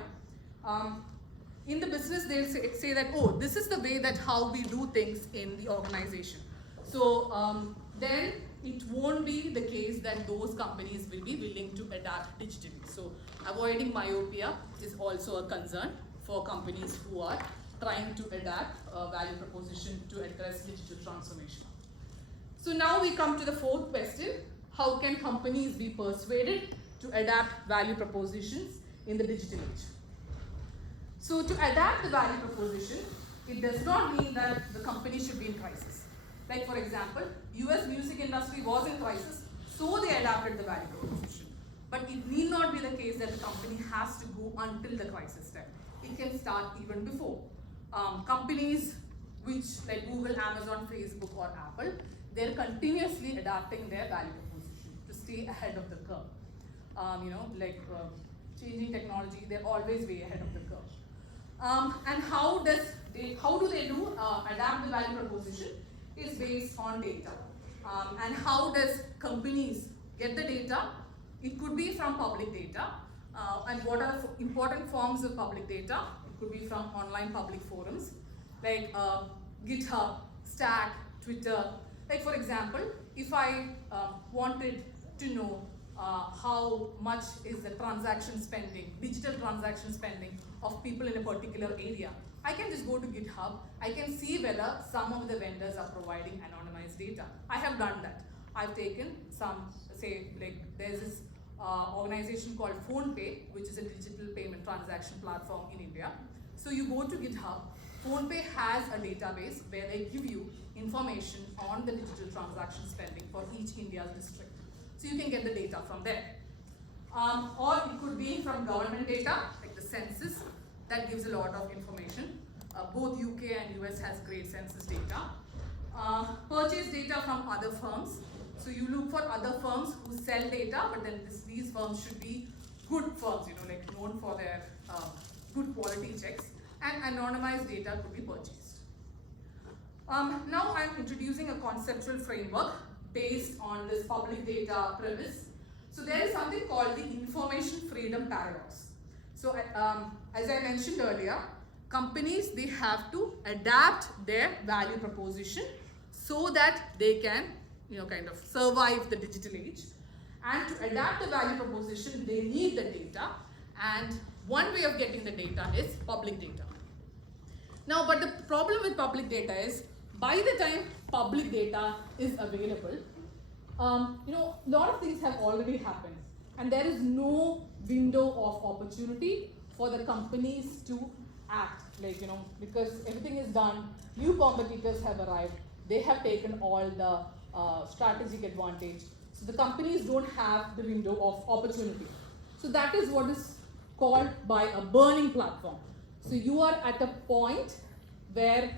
In the business, they'll say that, oh, this is the way that how we do things in the organization. So then it won't be the case that those companies will be willing to adapt digitally. So avoiding myopia is also a concern for companies who are trying to adapt a value proposition to address digital transformation. So now we come to the fourth question: how can companies be persuaded to adapt value propositions in the digital age? So to adapt the value proposition, it does not mean that the company should be in crisis. Like for example, US music industry was in crisis, so they adapted the value proposition. But it need not be the case that the company has to go until the crisis step. It can start even before. Companies which like Google, Amazon, Facebook or Apple, they're continuously adapting their value proposition to stay ahead of the curve. Changing technology, they're always way ahead of the curve. And how do they adapt the value proposition is based on data. And how does companies get the data? It could be from public data. And what are important forms of public data? could be from online public forums like GitHub, Stack, Twitter. Like for example, if I wanted to know how much is the transaction spending, digital transaction spending of people in a particular area, I can just go to GitHub. I can see whether some of the vendors are providing anonymized data. I have done that. I've taken some, say, like there's this organization called PhonePe, which is a digital payment transaction platform in India. So you go to GitHub, PhonePe has a database where they give you information on the digital transaction spending for each India's district. So you can get the data from there. Or it could be from government data, like the census, that gives a lot of information. Both UK and US has great census data. Purchase data from other firms. So you look for other firms who sell data, but then these firms should be good firms, like known for their good quality checks. And anonymized data could be purchased. Now I'm introducing a conceptual framework based on this public data premise. So there is something called the information freedom paradox. So as I mentioned earlier, companies, they have to adapt their value proposition so that they can kind of survive the digital age. And to adapt the value proposition, they need the data. And one way of getting the data is public data. Now, but the problem with public data is, by the time public data is available, a lot of things have already happened. And there is no window of opportunity for the companies to act, because everything is done, new competitors have arrived, they have taken all the strategic advantage. So the companies don't have the window of opportunity. So that is what is called by a burning platform. So you are at a point where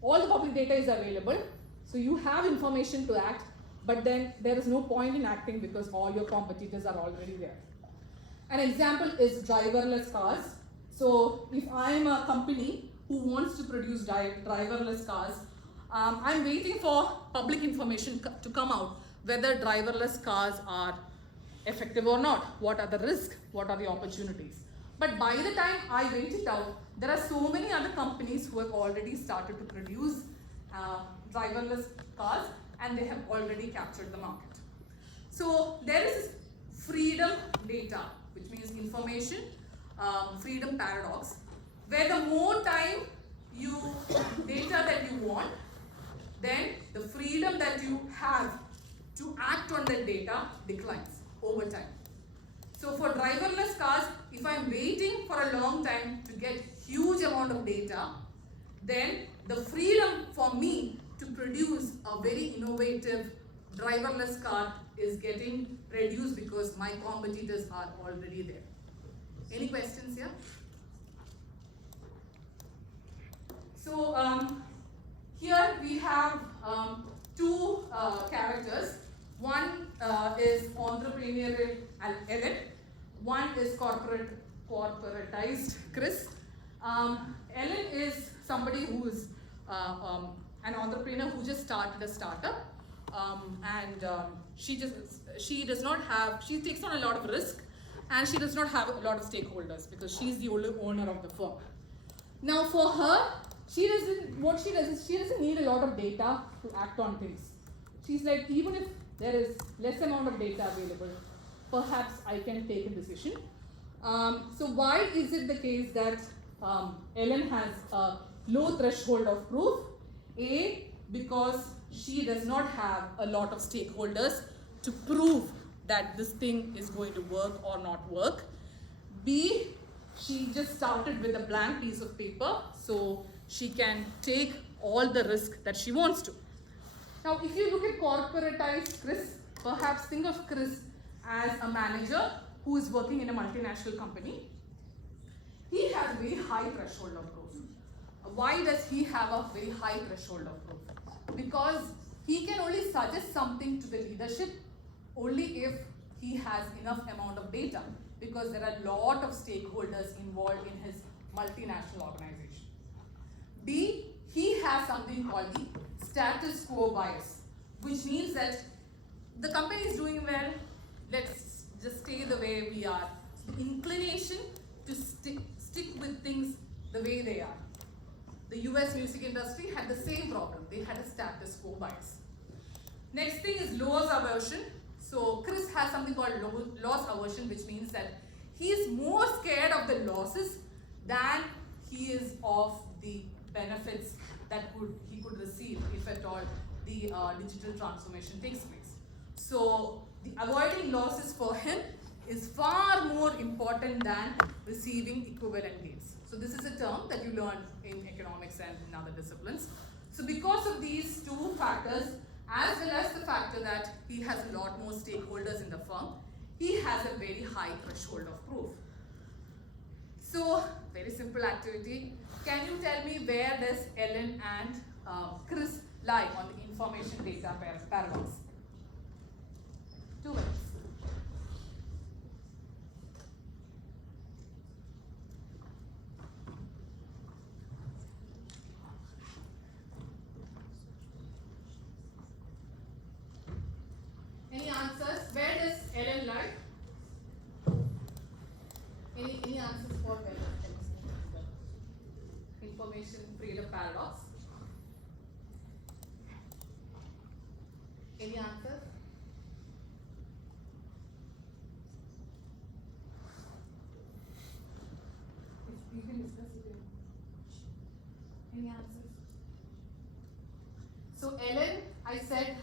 all the public data is available, so you have information to act, but then there is no point in acting because all your competitors are already there. An example is driverless cars. So if I am a company who wants to produce driverless cars, I'm waiting for public information to come out, whether driverless cars are effective or not, what are the risks, what are the opportunities. But by the time I wait it out, there are so many other companies who have already started to produce driverless cars, and they have already captured the market. So there is freedom data, which means information freedom paradox, where the more time data that you want, then the freedom that you have to act on that data declines over time. So for driverless cars, if I'm waiting for a long time to get huge amount of data, then the freedom for me to produce a very innovative driverless car is getting reduced because my competitors are already there. Any questions here? So here we have two characters. One is entrepreneurial Ellen. One is corporatized Chris. Ellen is somebody who is an entrepreneur who just started a startup, and she takes on a lot of risk, and she does not have a lot of stakeholders because she's the only owner of the firm. Now for her, she doesn't need a lot of data to act on things. She's like, even if there is less amount of data available, perhaps I can take a decision. So why is it the case that Ellen has a low threshold of proof? A, because she does not have a lot of stakeholders to prove that this thing is going to work or not work. B, she just started with a blank piece of paper, so she can take all the risk that she wants to. Now, if you look at corporatized Chris, perhaps think of Chris as a manager who is working in a multinational company. He has a very high threshold of proof. Why does he have a very high threshold of proof? Because he can only suggest something to the leadership only if he has enough amount of data, because there are a lot of stakeholders involved in his multinational organization. B, he has something called the status quo bias, which means that the company is doing well, let's just stay the way we are. The inclination to stick with things the way they are. The US music industry had the same problem. They had a status quo bias. Next thing is loss aversion. So Chris has something called loss aversion, which means that he is more scared of the losses than he is of the benefits that he could receive if at all the digital transformation takes place. So the avoiding losses for him is far more important than receiving equivalent gains. So this is a term that you learn in economics and in other disciplines. So because of these two factors, as well as the factor that he has a lot more stakeholders in the firm, he has a very high threshold of proof. So, very simple activity. Can you tell me where does Ellen and Chris lie on the information data paradox? 2 minutes. Any answers? Where does Ellen lie? Any answers for Ellen? Information freedom paradox. Any answers? You can discuss it. Any answers? So Ellen, I said,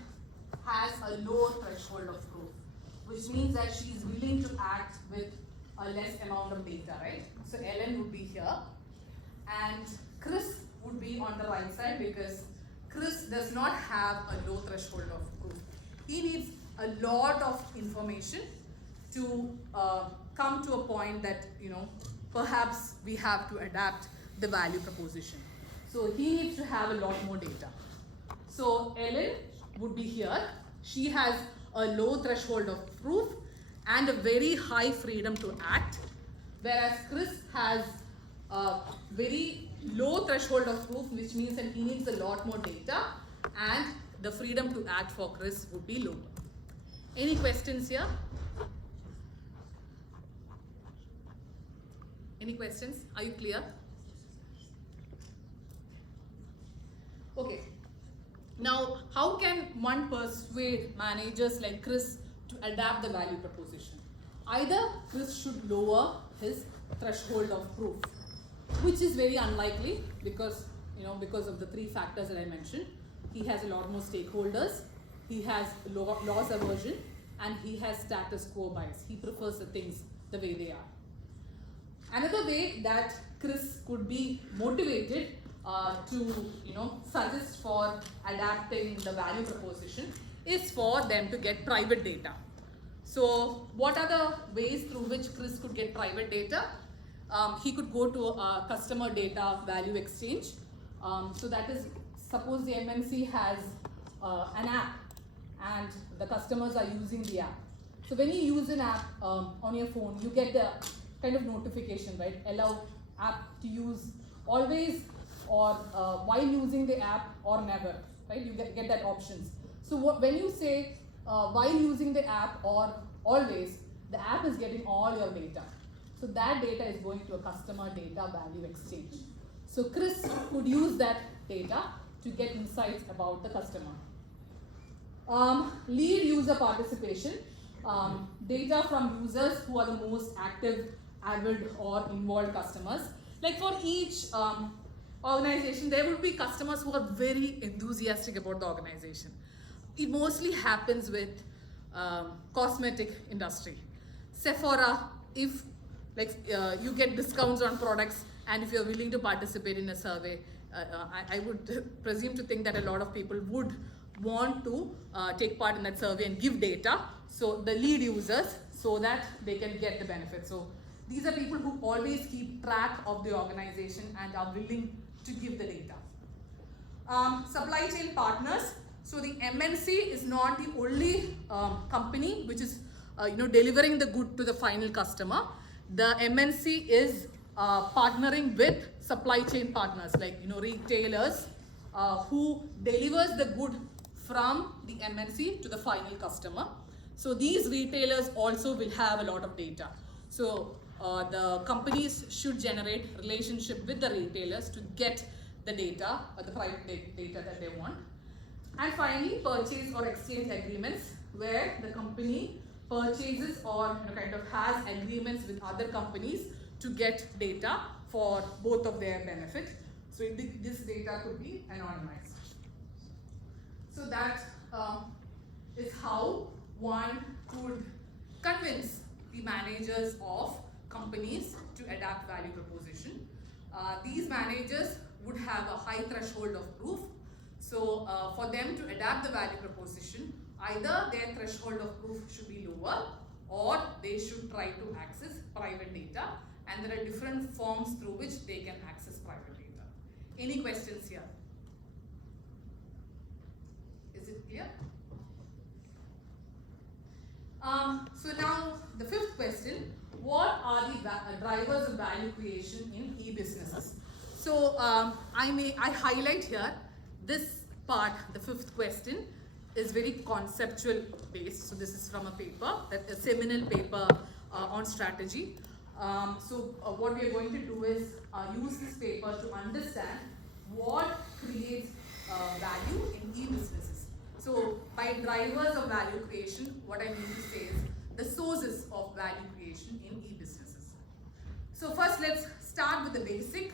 has a low threshold of proof, which means that she is willing to act with a less amount of data, right? So Ellen would be here, and Chris would be on the right side because Chris does not have a low threshold of proof. He needs a lot of information to come to a point that, perhaps we have to adapt the value proposition. So he needs to have a lot more data. So Ellen would be here. She has a low threshold of proof and a very high freedom to act, whereas Chris has a very low threshold of proof, which means that he needs a lot more data, and the freedom to act for Chris would be low. Any questions here? Any questions? Are you clear? Okay. Now, how can one persuade managers like Chris to adapt the value proposition? Either Chris should lower his threshold of proof, which is very unlikely because of the 3 factors that I mentioned. He has a lot more stakeholders, he has loss aversion, and he has status quo bias. He prefers the things the way they are. Another way that Chris could be motivated to suggest for adapting the value proposition is for them to get private data. So what are the ways through which Chris could get private data? He could go to a customer data value exchange. So that is, suppose the MNC has an app and the customers are using the app. So when you use an app on your phone, you get the kind of notification, right? Allow app to use always, or while using the app, or never, right? You get that options. So when you say while using the app or always, the app is getting all your data. So that data is going to a customer data value exchange. So Chris could use that data to get insights about the customer. Lead user participation, data from users who are the most active, avid, or involved customers. Like for each organization, there would be customers who are very enthusiastic about the organization. It mostly happens with cosmetic industry. Sephora, if you get discounts on products, and if you're willing to participate in a survey, I would presume to think that a lot of people would want to take part in that survey and give data, so the lead users, so that they can get the benefit. So these are people who always keep track of the organization and are willing to give the data. Supply chain partners. So the MNC is not the only company which is delivering the good to the final customer. The MNC is partnering with supply chain partners like retailers who delivers the good from the MNC to the final customer. So these retailers also will have a lot of data. So the companies should generate relationship with the retailers to get the data or the private data that they want. And finally, purchase or exchange agreements, where the company purchases or kind of has agreements with other companies to get data for both of their benefit. So this data could be anonymized. So that is how one could convince the managers of companies to adapt value proposition. These managers would have a high threshold of proof. So for them to adapt the value proposition, either their threshold of proof should be lower, or they should try to access private data, and there are different forms through which they can access private data. Any questions here? Is it clear? So now the fifth question, what are the drivers of value creation in e-businesses? So I highlight here this part, the fifth question, is very conceptual based. So this is from a paper, a seminal paper on strategy. What we are going to do is use this paper to understand what creates value in e-businesses. So by drivers of value creation, what I mean to say is the sources of value creation in e-businesses. So first let's start with the basic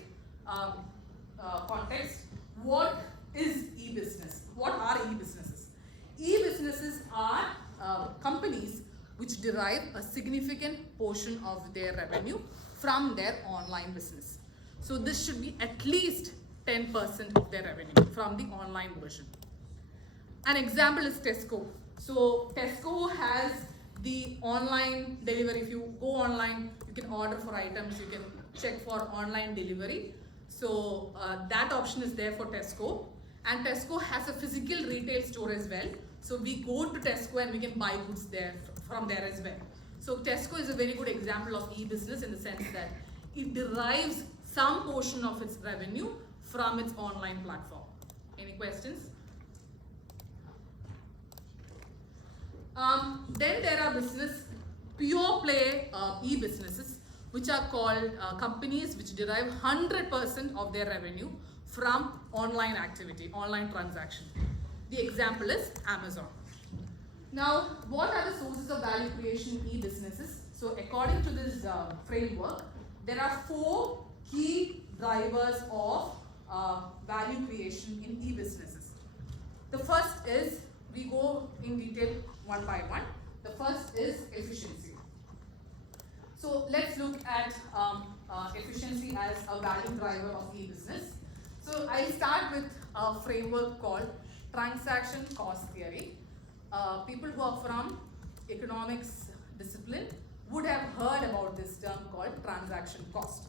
context. What is e-business? What are e-businesses? E-businesses are companies which derive a significant portion of their revenue from their online business. So this should be at least 10% of their revenue from the online version. An example is Tesco. So Tesco has the online delivery. If you go online, you can order for items, you can check for online delivery. So that option is there for Tesco. And Tesco has a physical retail store as well. So we go to Tesco and we can buy goods there from there as well. So Tesco is a very good example of e-business in the sense that it derives some portion of its revenue from its online platform. Any questions? Then there are pure play e-businesses, which are called companies which derive 100% of their revenue from online activity, online transaction. The example is Amazon. Now, what are the sources of value creation in e-businesses? So according to this framework, there are 4 key drivers of value creation in e-businesses. The first is, we go in detail one by one. The first is efficiency. So let's look at efficiency as a value driver of e-business. So I'll start with a framework called transaction cost theory. People who are from economics discipline would have heard about this term called transaction cost.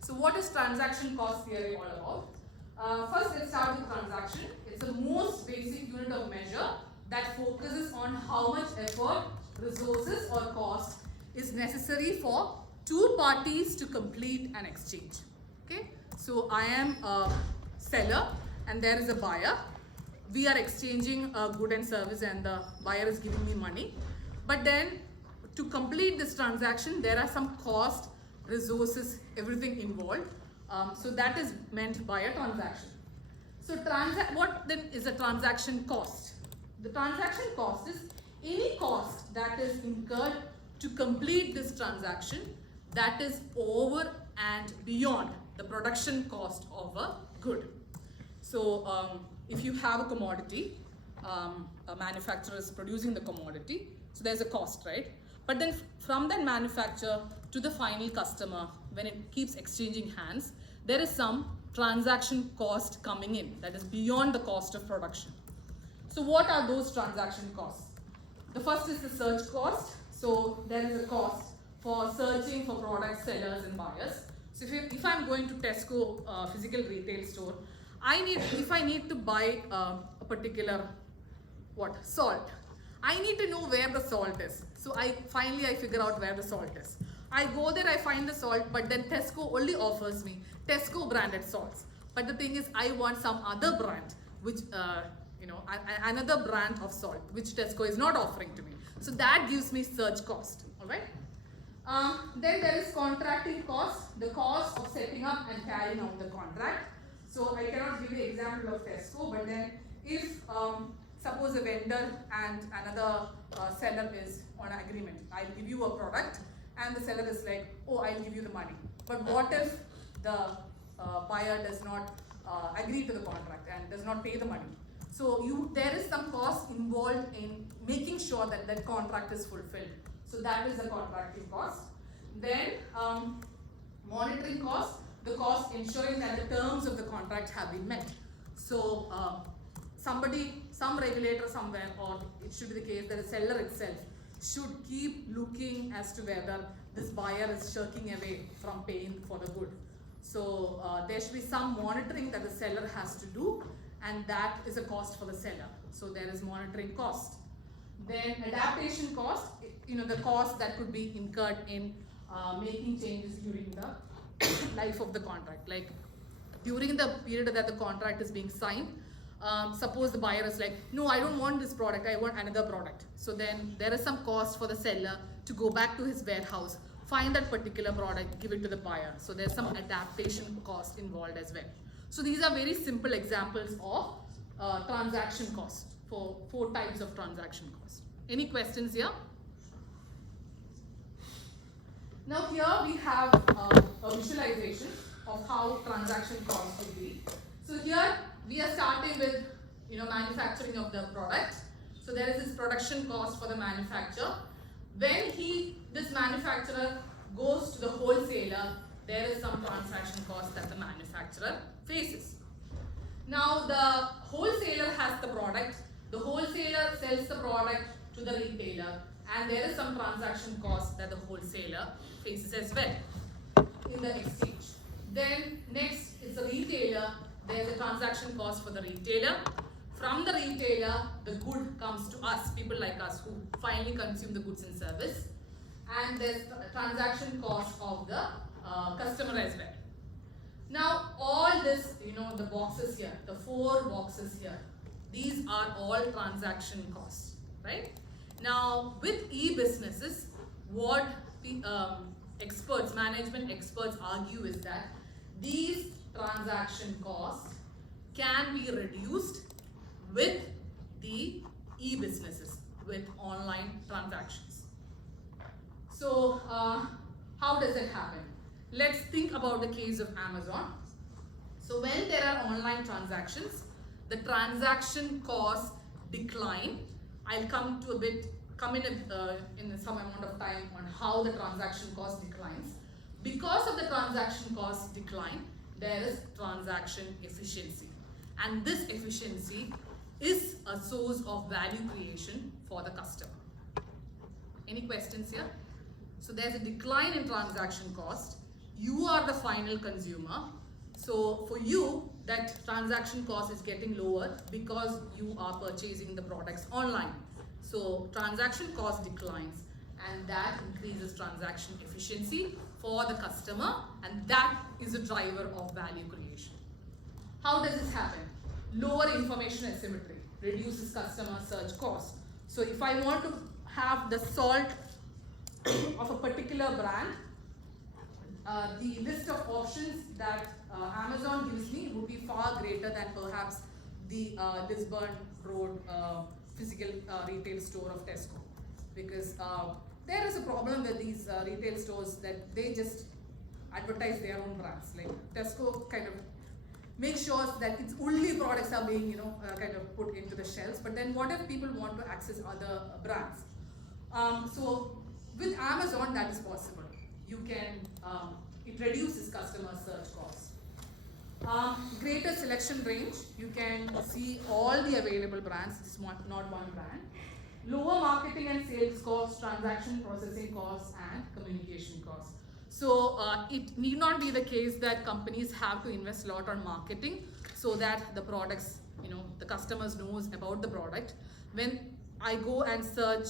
So what is transaction cost theory all about? First, let's start with transaction. It's the most basic unit of measure that focuses on how much effort, resources or cost is necessary for 2 parties to complete an exchange. Okay, so I am a seller and there is a buyer. We are exchanging a good and service and the buyer is giving me money. But then to complete this transaction, there are some cost, resources, everything involved. So that is meant by a transaction. So what then is a transaction cost? The transaction cost is any cost that is incurred to complete this transaction that is over and beyond the production cost of a good. So if you have a commodity, a manufacturer is producing the commodity, so there's a cost, right? But then from that manufacturer to the final customer, when it keeps exchanging hands, there is some transaction cost coming in that is beyond the cost of production. So what are those transaction costs? The first is the search cost. So there is a cost for searching for product sellers and buyers. So if I'm going to Tesco physical retail store, if I need to buy a particular salt, I need to know where the salt is. So finally I figure out where the salt is. I go there, I find the salt, but then Tesco only offers me Tesco branded salts. But the thing is, I want some other brand, which another brand of salt, which Tesco is not offering to me. So that gives me search cost. All right. Then there is contracting cost, the cost of setting up and carrying out the contract. So I cannot give you the example of Tesco, but then if suppose a vendor and another seller is on an agreement, I'll give you a product, and the seller is like, oh, I'll give you the money. But what if the buyer does not agree to the contract and does not pay the money? So there is some cost involved in making sure that that contract is fulfilled. So that is the contracting cost. Then monitoring cost, the cost ensuring that the terms of the contract have been met. So some regulator somewhere, or it should be the case that the seller itself should keep looking as to whether this buyer is shirking away from paying for the good. So there should be some monitoring that the seller has to do, and that is a cost for the seller. So there is monitoring cost. Then adaptation cost, the cost that could be incurred in making changes during the life of the contract. Like during the period that the contract is being signed, suppose the buyer is like, no, I don't want this product, I want another product. So then there is some cost for the seller to go back to his warehouse, find that particular product, give it to the buyer. So there's some adaptation cost involved as well. So these are very simple examples of transaction cost for 4 types of transaction cost. Any questions here? Now here we have a visualization of how transaction cost would be. So here we are starting with manufacturing of the product. So there is this production cost for the manufacturer. When this manufacturer goes to the wholesaler, there is some transaction cost that the manufacturer faces. Now the wholesaler has the product, the wholesaler sells the product to the retailer, and there is some transaction cost that the wholesaler faces as well in the exchange. Then next is the retailer. There is a transaction cost for the retailer. From the retailer, the good comes to us, people like us who finally consume the goods and service. And there's a transaction cost of the customer as well. Now all this, the boxes here, the 4 boxes here, these are all transaction costs, right? Now with e-businesses, what the management experts argue is that these transaction costs can be reduced with the e-businesses, with online transactions. So how does it happen? Let's think about the case of Amazon. So when there are online transactions, the transaction costs decline. I'll come in some amount of time on how the transaction cost declines. Because of the transaction cost decline, there is transaction efficiency. And this efficiency is a source of value creation for the customer. Any questions here? So there's a decline in transaction cost. You are the final consumer. So for you, that transaction cost is getting lower because you are purchasing the products online. So transaction cost declines, and that increases transaction efficiency for the customer, and that is a driver of value creation. How does this happen? Lower information asymmetry reduces customer search cost. So if I want to have the salt of a particular brand, the list of options that Amazon gives me would be far greater than perhaps the Lisbon Road physical retail store of Tesco, because there is a problem with these retail stores that they just advertise their own brands. Like Tesco kind of makes sure that its only products are being kind of put into the shelves, but then what if people want to access other brands? So with Amazon that is possible. You can, it reduces customer search costs. Greater selection range, you can see all the available brands, it's not one brand. Lower marketing and sales costs, transaction processing costs, and communication costs. So it need not be the case that companies have to invest a lot on marketing so that the products, the customers knows about the product. When I go and search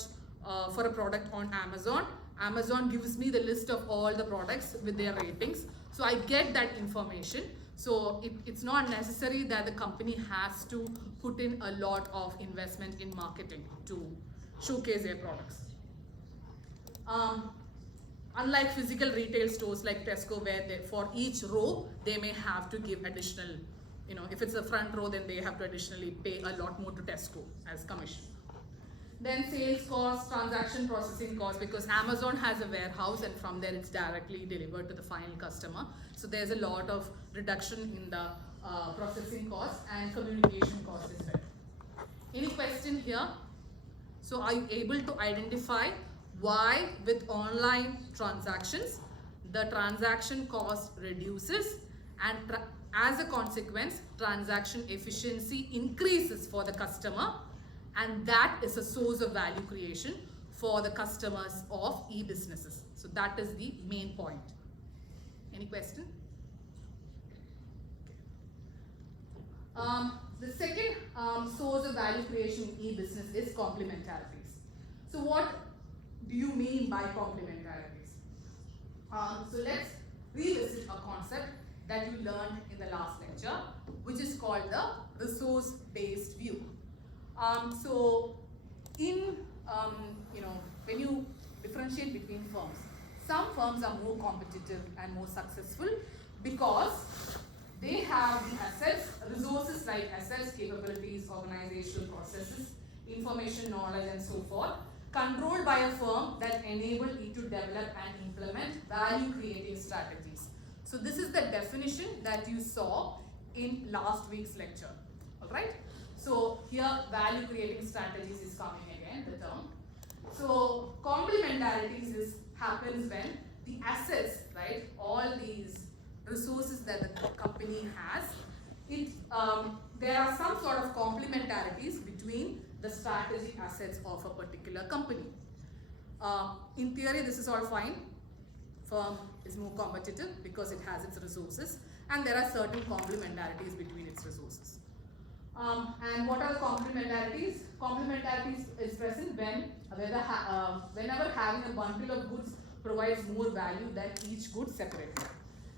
for a product on Amazon, Amazon gives me the list of all the products with their ratings. So I get that information. So it's not necessary that the company has to put in a lot of investment in marketing to showcase their products. unlike physical retail stores like Tesco, where for each row they may have to give additional, if it's the front row, then they have to additionally pay a lot more to Tesco as commission. Then sales cost, transaction processing cost, because Amazon has a warehouse and from there it's directly delivered to the final customer. So there's a lot of reduction in the processing cost and communication cost as well. Any question here? So are you able to identify why with online transactions the transaction cost reduces and as a consequence transaction efficiency increases for the customer, and that is a source of value creation for the customers of e-businesses. So that is the main point. Any question? The second source of value creation in e-business is complementarities. So what do you mean by complementarities? So let's revisit a concept that you learned in the last lecture, which is called the resource-based view. So in, when you differentiate between firms, some firms are more competitive and more successful because they have the assets, resources like assets, capabilities, organizational processes, information, knowledge, and so forth, controlled by a firm that enable it to develop and implement value-creating strategies. So this is the definition that you saw in last week's lecture. All right. So here, value-creating strategies is coming again, the term. So complementarities happens when the assets, right, all these resources that the company has, there are some sort of complementarities between the strategic assets of a particular company. In theory, this is all fine. Firm is more competitive because it has its resources, and there are certain complementarities between its resources. And what are the complementarities? Complementarities is present whenever having a bundle of goods provides more value than each good separately.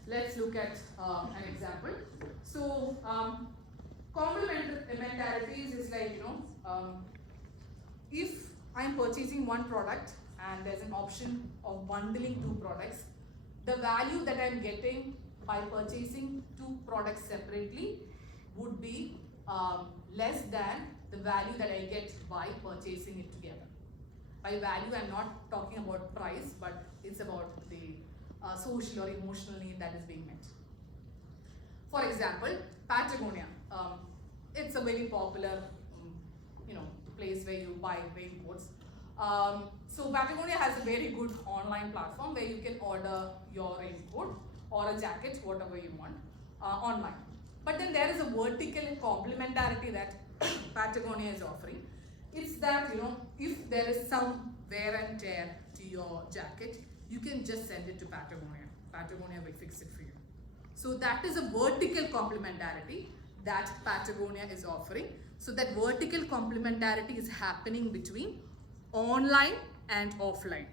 Let's look at an example. So complementarities is like, if I'm purchasing one product and there's an option of bundling two products, the value that I'm getting by purchasing two products separately would be less than the value that I get by purchasing it together. By value, I'm not talking about price, but it's about the social or emotional need that is being met. For example, Patagonia. It's a very popular, place where you buy raincoats. So Patagonia has a very good online platform where you can order your raincoat or a jacket, whatever you want, online. But then there is a vertical complementarity that Patagonia is offering. It's that, if there is some wear and tear to your jacket, you can just send it to Patagonia. Patagonia will fix it for you. So that is a vertical complementarity that Patagonia is offering. So that vertical complementarity is happening between online and offline.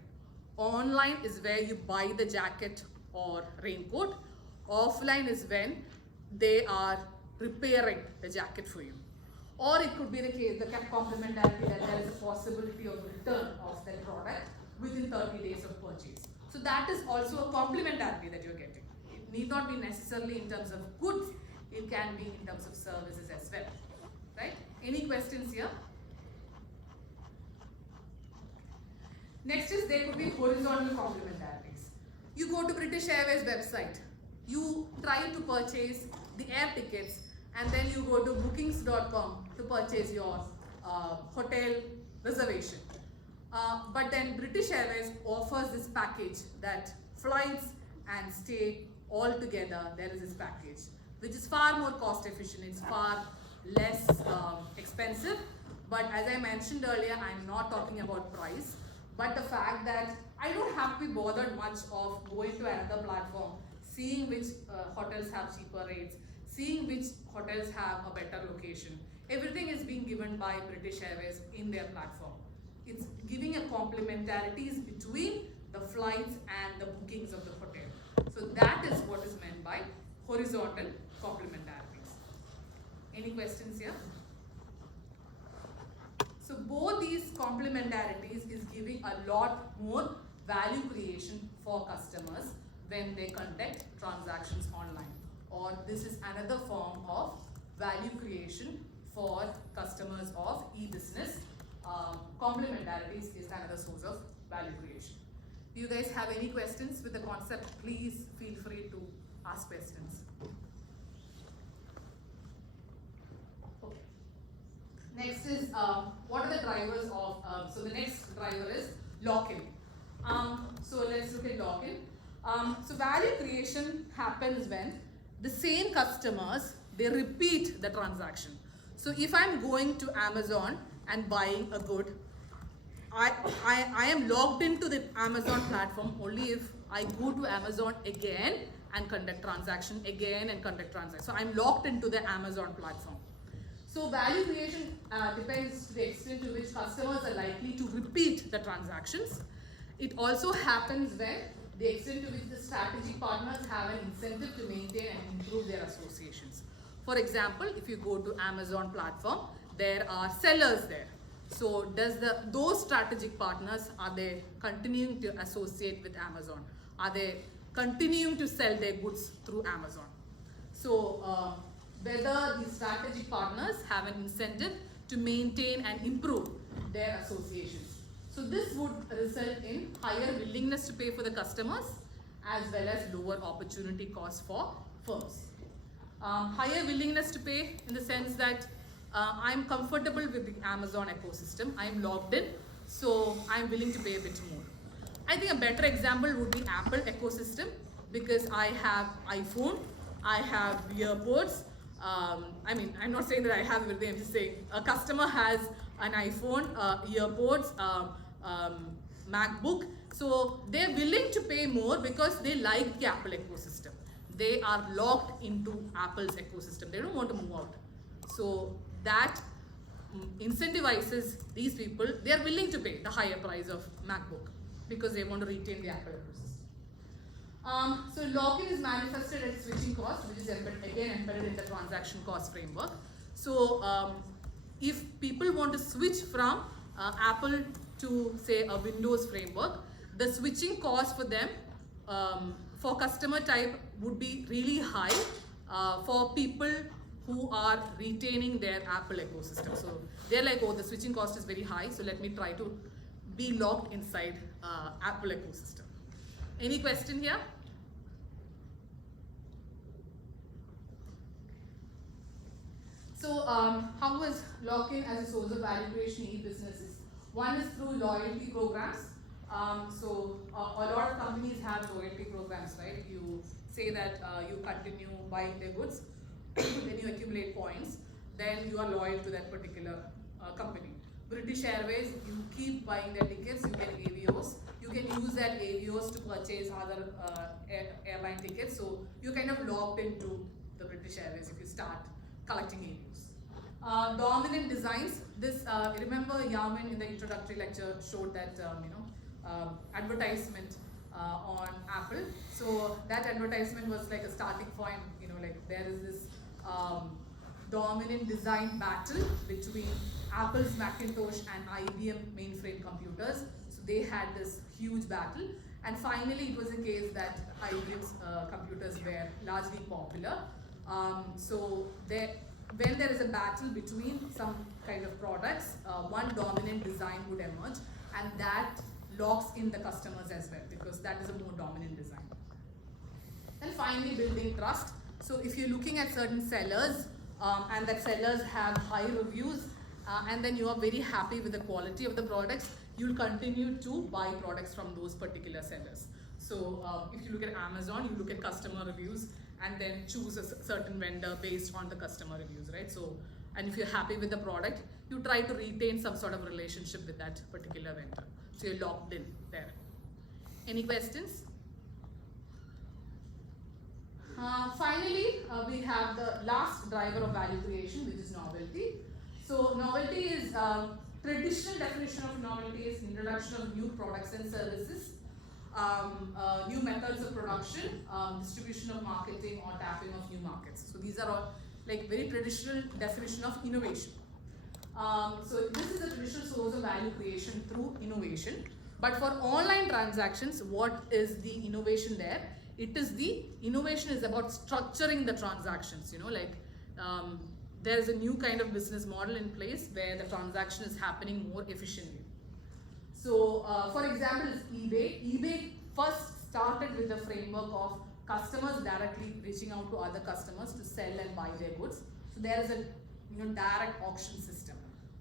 Online is where you buy the jacket or raincoat. Offline is when they are repairing the jacket for you. Or it could be the case, the complementarity that there is a possibility of return of that product within 30 days of purchase. So that is also a complementarity that you're getting. It need not be necessarily in terms of goods, it can be in terms of services as well. Right? Any questions here? Next is there could be horizontal complementarities. You go to British Airways website, you try to purchase the air tickets, and then you go to bookings.com to purchase your hotel reservation. But then British Airways offers this package that flights and stay all together, there is this package, which is far more cost efficient, it's far less expensive. But as I mentioned earlier, I'm not talking about price, but the fact that I don't have to be bothered much of going to another platform, seeing which hotels have cheaper rates, seeing which hotels have a better location. Everything is being given by British Airways in their platform. It's giving a complementarities between the flights and the bookings of the hotel. So that is what is meant by horizontal complementarities. Any questions here? So both these complementarities is giving a lot more value creation for customers when they conduct transactions online. Or this is another form of value creation for customers of e-business. Complementarities is another source of value creation. Do you guys have any questions with the concept? Please feel free to ask questions. Okay. Next is what are the drivers of, so the next driver is lock-in. So let's look at lock-in. So value creation happens when the same customers, they repeat the transaction. So if I'm going to Amazon and buying a good, I am logged into the Amazon platform only if I go to Amazon again and conduct transaction again and conduct transaction. So I'm locked into the Amazon platform. So value creation depends to the extent to which customers are likely to repeat the transactions. It also happens when the extent to which the strategic partners have an incentive to maintain and improve their associations. For example, if you go to Amazon platform, there are sellers there. So those strategic partners, are they continuing to associate with Amazon? Are they continuing to sell their goods through Amazon? So whether the strategic partners have an incentive to maintain and improve their associations. So this would result in higher willingness to pay for the customers as well as lower opportunity costs for firms. Higher willingness to pay in the sense that I'm comfortable with the Amazon ecosystem. I'm logged in, so I'm willing to pay a bit more. I think a better example would be Apple ecosystem, because I have iPhone, I have earbuds. I mean, I'm not saying that I have everything, I'm just saying a customer has an iPhone, earbuds, MacBook. So they're willing to pay more because they like the Apple ecosystem. They are locked into Apple's ecosystem. They don't want to move out. So that incentivizes these people. They are willing to pay the higher price of MacBook because they want to retain the Apple ecosystem. So lock-in is manifested as switching cost, which is again embedded in the transaction cost framework. So if people want to switch from Apple to say a Windows framework, the switching cost for them for customer type would be really high for people who are retaining their Apple ecosystem. So they're like, oh, the switching cost is very high, so let me try to be locked inside Apple ecosystem. Any question here? So how is lock-in as a source of value creation in e-businesses? One is through loyalty programs. So a lot of companies have loyalty programs, right? You say that you continue buying their goods, then you accumulate points, then you are loyal to that particular company. British Airways, you keep buying their tickets, you get AVOs. You can use that AVOs to purchase other airline tickets. So you're kind of locked into the British Airways if you start collecting AVOs. Dominant designs. This remember Yamin in the introductory lecture showed that advertisement on Apple. So that advertisement was like a starting point. Like there is this dominant design battle between Apple's Macintosh and IBM mainframe computers. So they had this huge battle, and finally it was a case that IBM's computers were largely popular. So when there is a battle between some kind of products, one dominant design would emerge, and that locks in the customers as well, because that is a more dominant design. And finally, building trust. So if you're looking at certain sellers and that sellers have high reviews and then you are very happy with the quality of the products, you'll continue to buy products from those particular sellers. So if you look at Amazon, you look at customer reviews and then choose a certain vendor based on the customer reviews, right? So, and if you're happy with the product, you try to retain some sort of relationship with that particular vendor. So you're locked in there. Any questions? Finally, we have the last driver of value creation, which is novelty. So novelty is, traditional definition of novelty is introduction of new products and services, new methods of production, distribution of marketing, or tapping of new markets. So these are all like very traditional definition of innovation. So this is a traditional source of value creation through innovation. But for online transactions, what is the innovation there? Innovation is about structuring the transactions, there's a new kind of business model in place where the transaction is happening more efficiently. So, for example, is eBay. eBay first started with the framework of customers directly reaching out to other customers to sell and buy their goods. So there is a direct auction system.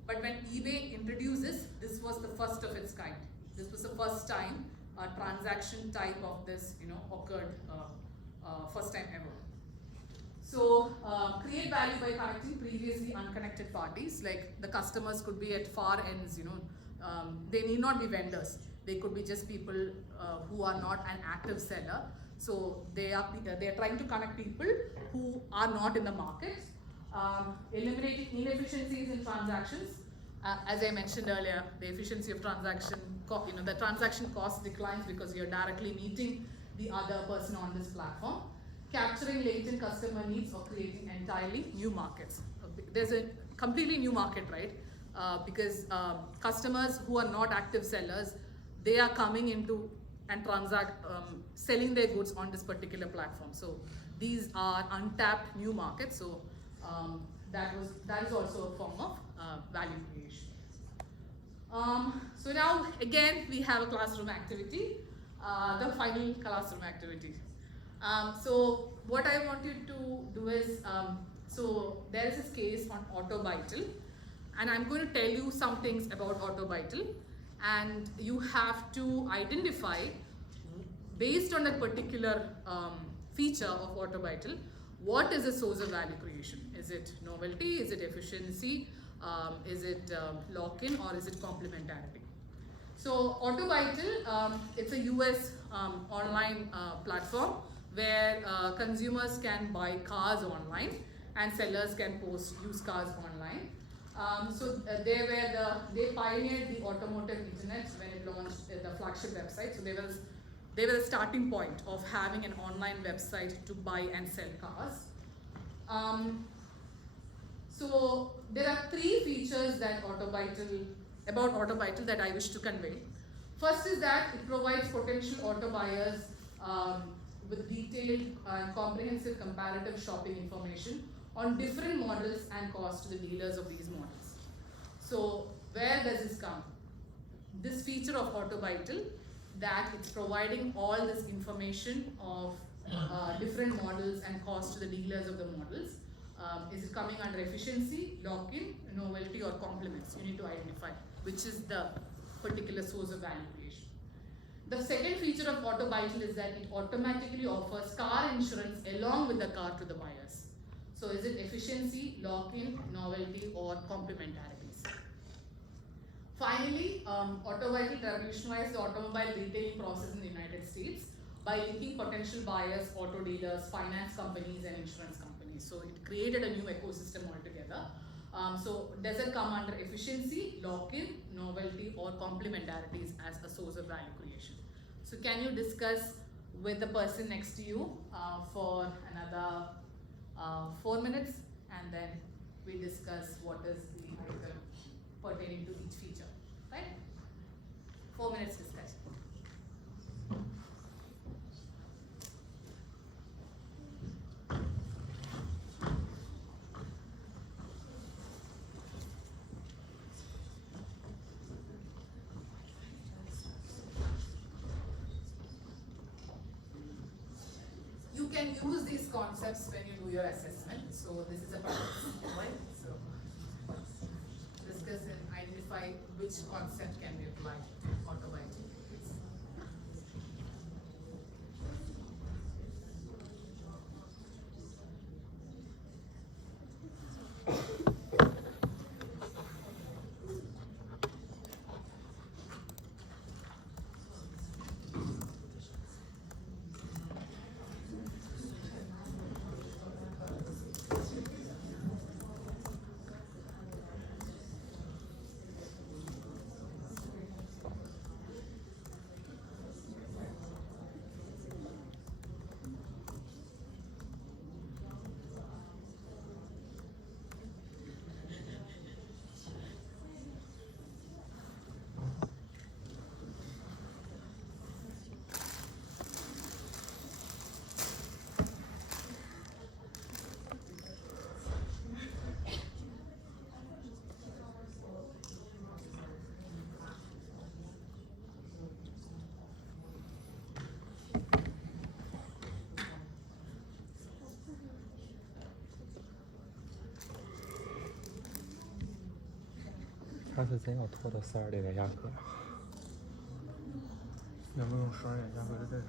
But when eBay introduces, this was the first of its kind. This was the first time a transaction type of this occurred, first time ever. So create value by connecting previously unconnected parties, like the customers could be at far ends, they need not be vendors. They could be just people who are not an active seller. So they are trying to connect people who are not in the market, eliminating inefficiencies in transactions. As I mentioned earlier, the efficiency of transaction, the transaction cost declines because you're directly meeting the other person on this platform. Capturing latent customer needs or creating entirely new markets. There's a completely new market, right? Because customers who are not active sellers, they are coming into and selling their goods on this particular platform. So these are untapped new markets. So that is also a form of value creation. So now again we have a classroom activity, the final classroom activity. So what I want you to do is, so there is this case on AutoVital, and I'm going to tell you some things about AutoVital, and you have to identify, based on a particular feature of AutoVital, what is the source of value creation? Is it novelty? Is it efficiency? Is it lock-in, or is it complementarity? So AutoVital, it's a US online platform where consumers can buy cars online and sellers can post used cars online. They pioneered the automotive internet when it launched the flagship website. So they were the starting point of having an online website to buy and sell cars. So there are three features about AutoVital that I wish to convey. First is that it provides potential auto buyers with detailed and comprehensive comparative shopping information on different models and cost to the dealers of these models. So where does this come? This feature of AutoVital, that it's providing all this information of different models and cost to the dealers of the models. Is it coming under efficiency, lock-in, novelty, or complements? You need to identify which is the particular source of value creation. The second feature of AutoVital is that it automatically offers car insurance along with the car to the buyers. So is it efficiency, lock-in, novelty, or complementarities? Finally, AutoVital revolutionized the automobile retailing process in the United States by linking potential buyers, auto dealers, finance companies, and insurance companies. So it created a new ecosystem altogether. So does it come under efficiency, lock-in, novelty, or complementarities as a source of value creation? So can you discuss with the person next to you for another 4 minutes, and then we discuss what is the item pertaining to each feature, right? 4 minutes discussion. You can use these concepts when you do your assessment. So this is a practice, right? So discuss and identify which concept can be applied to AutoVital. 他是真要拖到12点才下课。要不用12点下课是正常。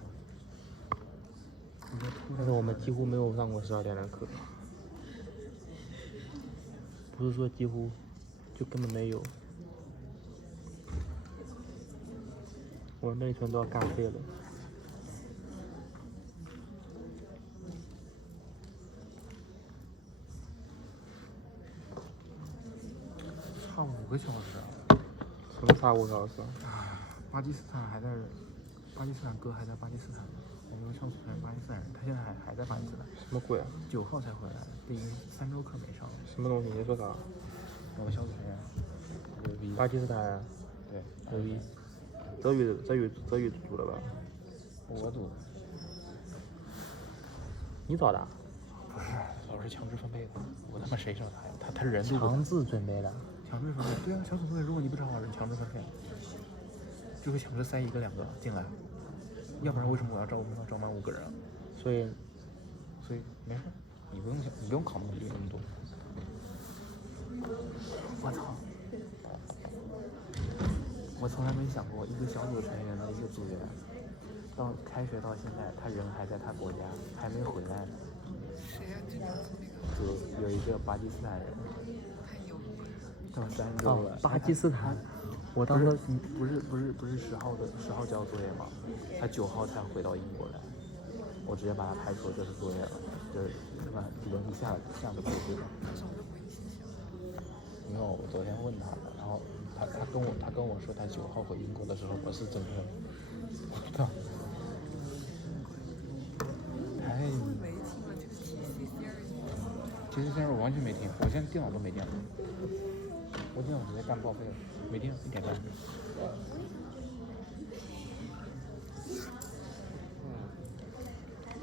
但是我们几乎没有上过12点的课，不是说几乎，就根本没有。我那一圈都要干废了。差5个小时。什么差5小时？巴基斯坦哥还在巴基斯坦，我们上次还是巴基斯坦人，他现在还在巴基斯坦。什么鬼啊？9号才回来，这已经3周课没上了。什么东西？你说啥？我们小组成员，牛逼。巴基斯坦。对，牛逼。泽宇组的吧？我组。你找的？不是，老师强制分配的。我他妈谁找他呀？他人都强制准备的。强制分配，对啊，小组作业如果你不找好人，强制分配，就会强制塞1个2个进来，要不然为什么我要招满5个人啊？所以没事，你不用考那么多。我操！我从来没想过一个小组成员的一个组员，到开学到现在，他人还在他国家，还没回来呢。谁呀？这个有一个巴基斯坦人。太牛逼了！到3周了。巴基斯坦。我当时不是10号交作业吗？他9号才回到英国来，我直接把他排除这是作业了，就是他妈轮一下个作业。没有，我昨天问他的，然后他跟我说他9号回英国的时候，我是整个，我操，太。没听了这个 TCCR 我完全没听，我现在电脑都没电了，我电脑直接干报废了，没电1点半。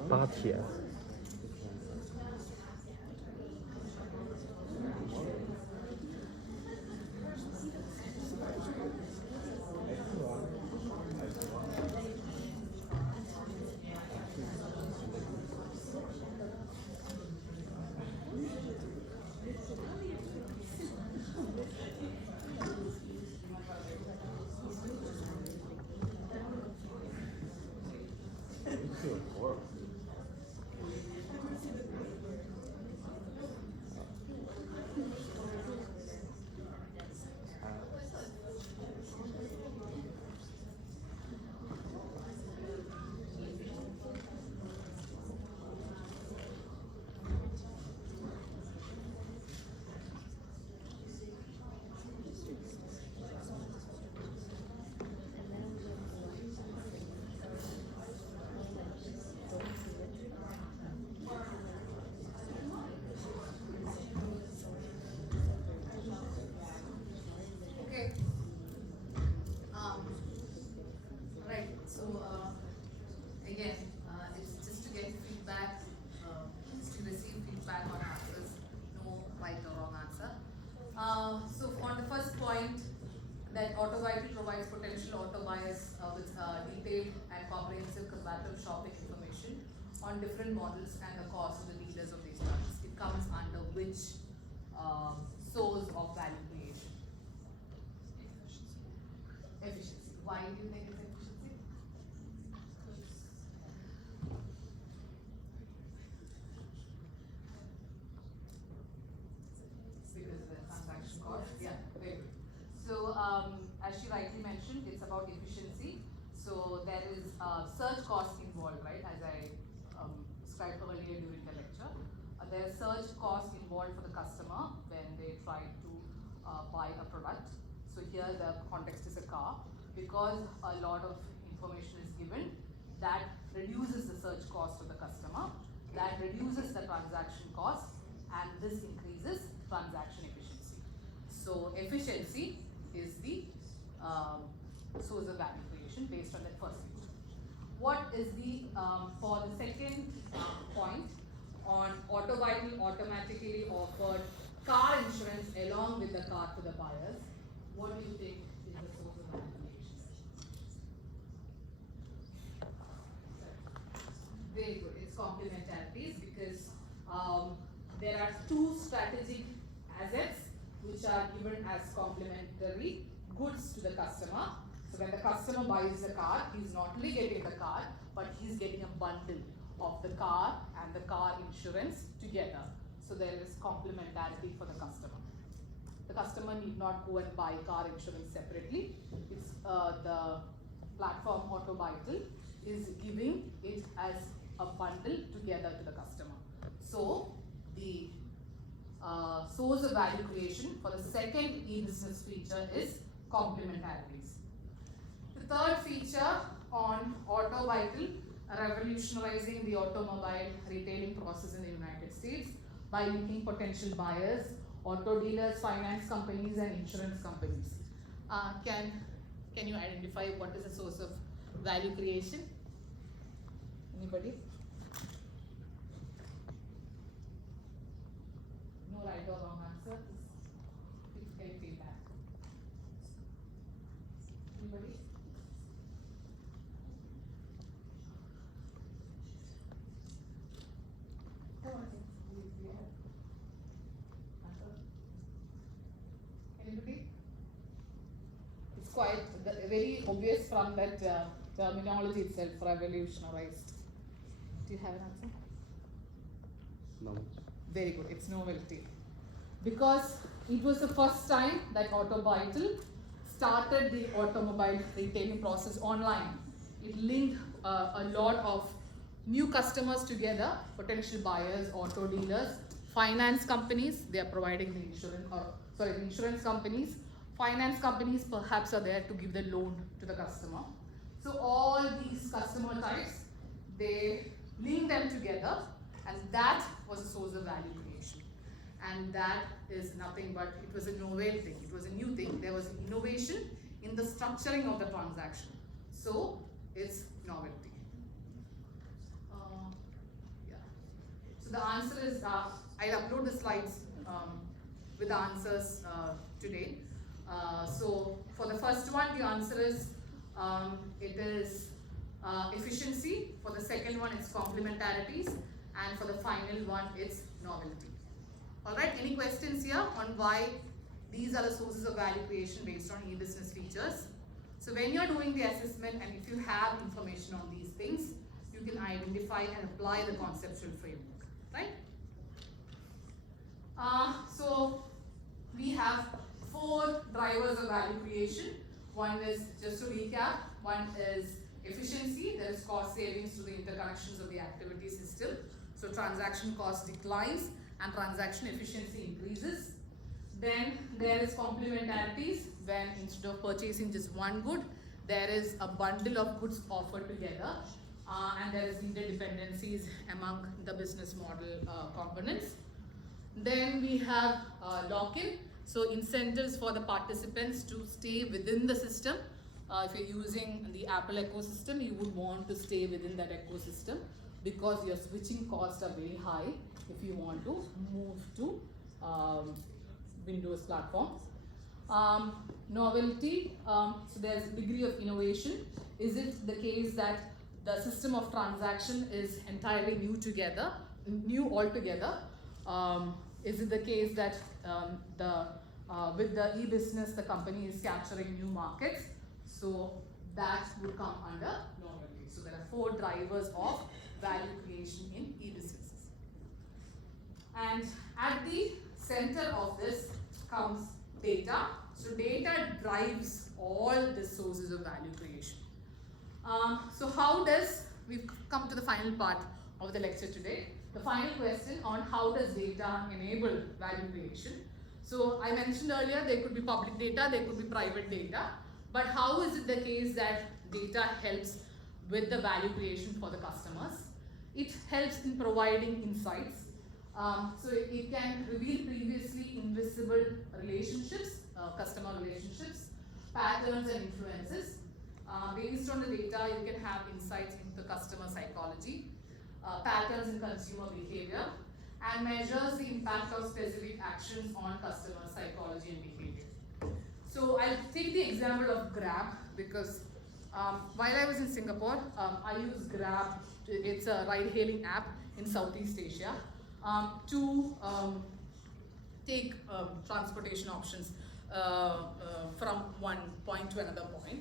巴铁。So on the first point, that AutoVital provides potential auto buyers with detailed and comprehensive comparative shopping information on different models and the cost of the leaders of these products. It comes under which source of value creation? Efficiency. Why do you think it's efficiency? Because of the transaction cost. Yeah, very good. So as she rightly mentioned, it's about efficiency. So there is search cost involved, right? As I described earlier during the lecture. There's search cost involved for the customer when they try to buy a product. So here the context is a car. Because a lot of information is given, that reduces the search cost of the customer, that reduces the transaction cost, and this increases transaction efficiency. So efficiency is the source of value creation based on that first feature. What is the, for the second point, on AutoVital automatically offered car insurance along with the car to the buyers, what do you think is the source of value creation? Very good, it's complementarities because there are two strategic assets which are given as complimentary goods to the customer. So when the customer buys the car, he's not only getting the car, but he's getting a bundle of the car and the car insurance together. So there is complementarity for the customer. The customer need not go and buy car insurance separately. It's the platform AutoVital is giving it as a bundle together to the customer. So the source of value creation for the second e-business feature is complementarities. The third feature on AutoVital, revolutionizing the automobile retailing process in the United States by linking potential buyers, auto dealers, finance companies, and insurance companies. Can you identify what is the source of value creation? Anybody? No right or wrong answer. Please get feedback. Anybody? Come on, we have answer. Anybody? It's quite very obvious from that terminology itself, revolutionized. Do you have an answer? No. Very good, it's novelty. Because it was the first time that AutoVital started the automobile retailing process online. It linked a lot of new customers together, potential buyers, auto dealers, finance companies, they are providing the insurance, the insurance companies, finance companies perhaps are there to give the loan to the customer. So all these customer types, they link them together, and that was a source of value creation. And that is nothing but, it was a novel thing, it was a new thing, there was innovation in the structuring of the transaction. So it's novelty. Yeah. So the answer is, I'll upload the slides with the answers today. So for the first one, the answer is, it is efficiency. For the second one, it's complementarities. And for the final one, it's novelty. Alright, any questions here on why these are the sources of value creation based on e-business features? So when you're doing the assessment and if you have information on these things, you can identify and apply the conceptual framework, right? So we have 4 drivers of value creation. One is, just to recap, one is efficiency, there is cost savings through the interconnections of the activity system. So transaction cost declines and transaction efficiency increases. Then there is complementarities, when instead of purchasing just one good, there is a bundle of goods offered together, and there is interdependencies among the business model components. Then we have lock-in, so incentives for the participants to stay within the system. If you're using the Apple ecosystem, you would want to stay within that ecosystem because your switching costs are very high if you want to move to Windows platforms. Novelty, so there's degree of innovation. Is it the case that the system of transaction is entirely new altogether? Is it the case that with the e-business, the company is capturing new markets? So that would come under novelty. So there are 4 drivers of value creation in e-businesses. And at the center of this comes data. So data drives all the sources of value creation. So how does, we've come to the final part of the lecture today. The final question on how does data enable value creation. So I mentioned earlier there could be public data, there could be private data. But how is it the case that data helps with the value creation for the customers? It helps in providing insights. So it can reveal previously invisible relationships, customer relationships, patterns and influences. Based on the data, you can have insights into customer psychology, patterns in consumer behavior, and measures the impact of specific actions on customer psychology and behavior. So I'll take the example of Grab because while I was in Singapore, I used Grab. It's a ride-hailing app in Southeast Asia to take transportation options from one point to another point.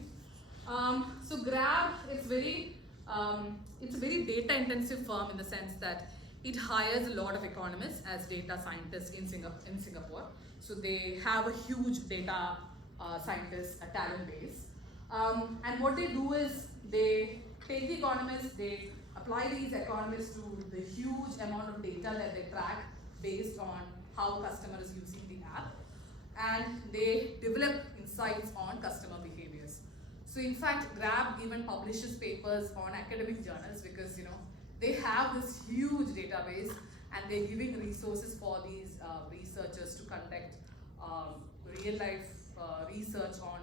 So Grab, it's a very data intensive firm in the sense that it hires a lot of economists as data scientists in Singapore. So they have a huge data scientist talent base. And what they do is they take the economists, they apply these economists to the huge amount of data that they track based on how customer is using the app, and they develop insights on customer behaviors. So in fact, Grab even publishes papers on academic journals because they have this huge database and they're giving resources for these researchers to conduct real life research on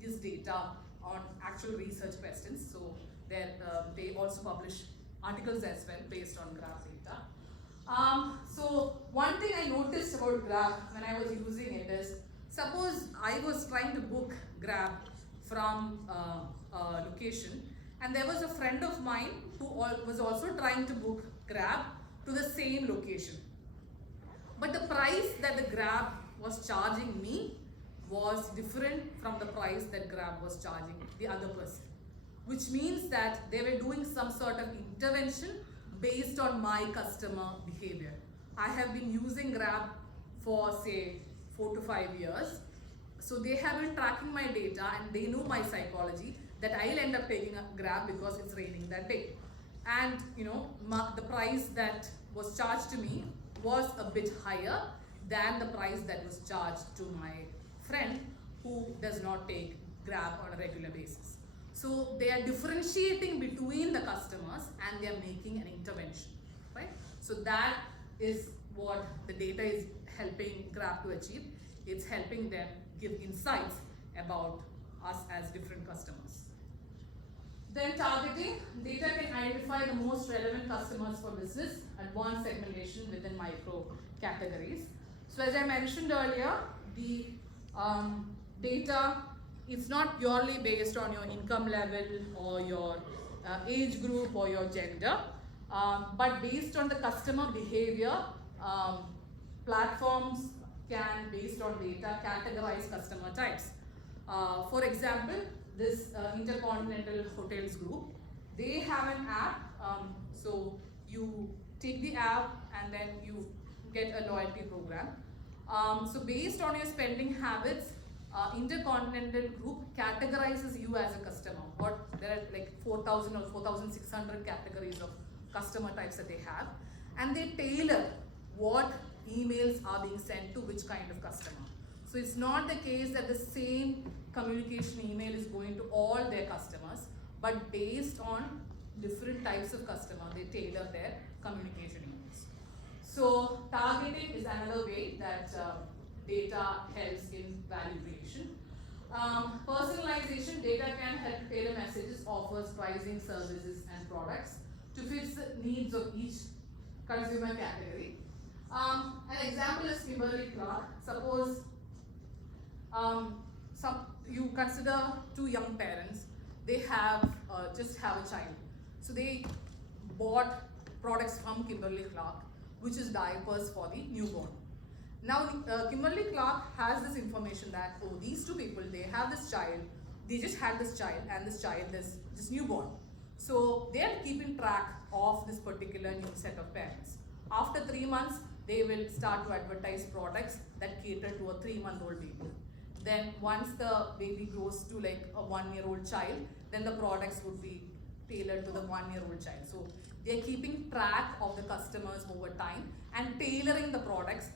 this data, on actual research questions. So they also publish articles as well based on Grab data. So one thing I noticed about Grab when I was using it is, suppose I was trying to book Grab from a location, and there was a friend of mine who was also trying to book Grab to the same location. But the price that the Grab was charging me was different from the price that Grab was charging the other person, which means that they were doing some sort of intervention based on my customer behavior. I have been using Grab for say 4 to 5 years. So they have been tracking my data and they know my psychology that I'll end up taking a Grab because it's raining that day. And the price that was charged to me was a bit higher than the price that was charged to my friend who does not take Grab on a regular basis. So they are differentiating between the customers and they are making an intervention, right? So that is what the data is helping Grab to achieve. It's helping them give insights about us as different customers. Then targeting, data can identify the most relevant customers for business, advanced segmentation within micro categories. So as I mentioned earlier, the data, it's not purely based on your income level or your age group or your gender, but based on the customer behavior, platforms can, based on data, categorize customer types. For example, this Intercontinental Hotels Group, they have an app, so you take the app and then you get a loyalty program. So based on your spending habits, Intercontinental Group categorizes you as a customer. There are like 4,000 or 4,600 categories of customer types that they have, and they tailor what emails are being sent to which kind of customer. So it's not the case that the same communication email is going to all their customers, but based on different types of customer, they tailor their communication emails. So targeting is another way that data helps in value creation. Personalization, data can help tailor messages, offers, pricing, services, and products to fit the needs of each consumer category. An example is Kimberly-Clark. Suppose you consider two young parents, they have just have a child. So they bought products from Kimberly-Clark, which is diapers for the newborn. Now Kimberly-Clark has this information that, oh, these two people, they have this child, they just had this child, and this child is just newborn. So they are keeping track of this particular new set of parents. After 3 months, they will start to advertise products that cater to a 3-month-old baby. Then once the baby grows to like a 1-year-old child, then the products would be tailored to the 1-year-old child. So they're keeping track of the customers over time and tailoring the products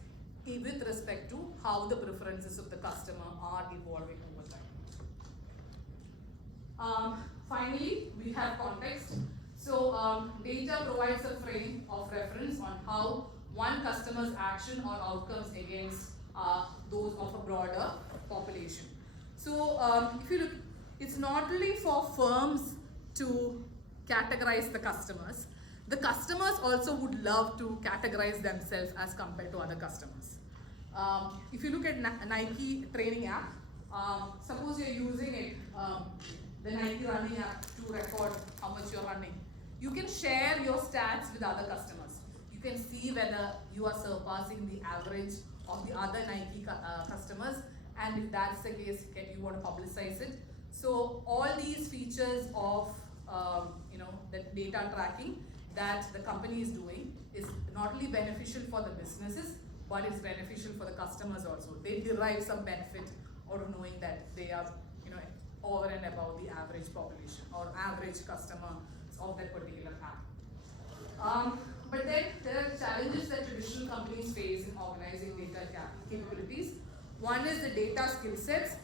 with respect to how the preferences of the customer are evolving over time. Finally, we have context. So data provides a frame of reference on how one customer's action or outcomes against those of a broader population. So if you look, it's not only for firms to categorize the customers also would love to categorize themselves as compared to other customers. If you look at Nike training app, suppose you're using it, the Nike running app to record how much you're running. You can share your stats with other customers. You can see whether you are surpassing the average of the other Nike customers, and if that's the case, you want to publicize it. So all these features of the data tracking that the company is doing is not only beneficial for the businesses, but it's beneficial for the customers also. They derive some benefit out of knowing that they are over and above the average population or average customer of that particular app. But then there are challenges that traditional companies face in organizing data capabilities. One is the data skill sets.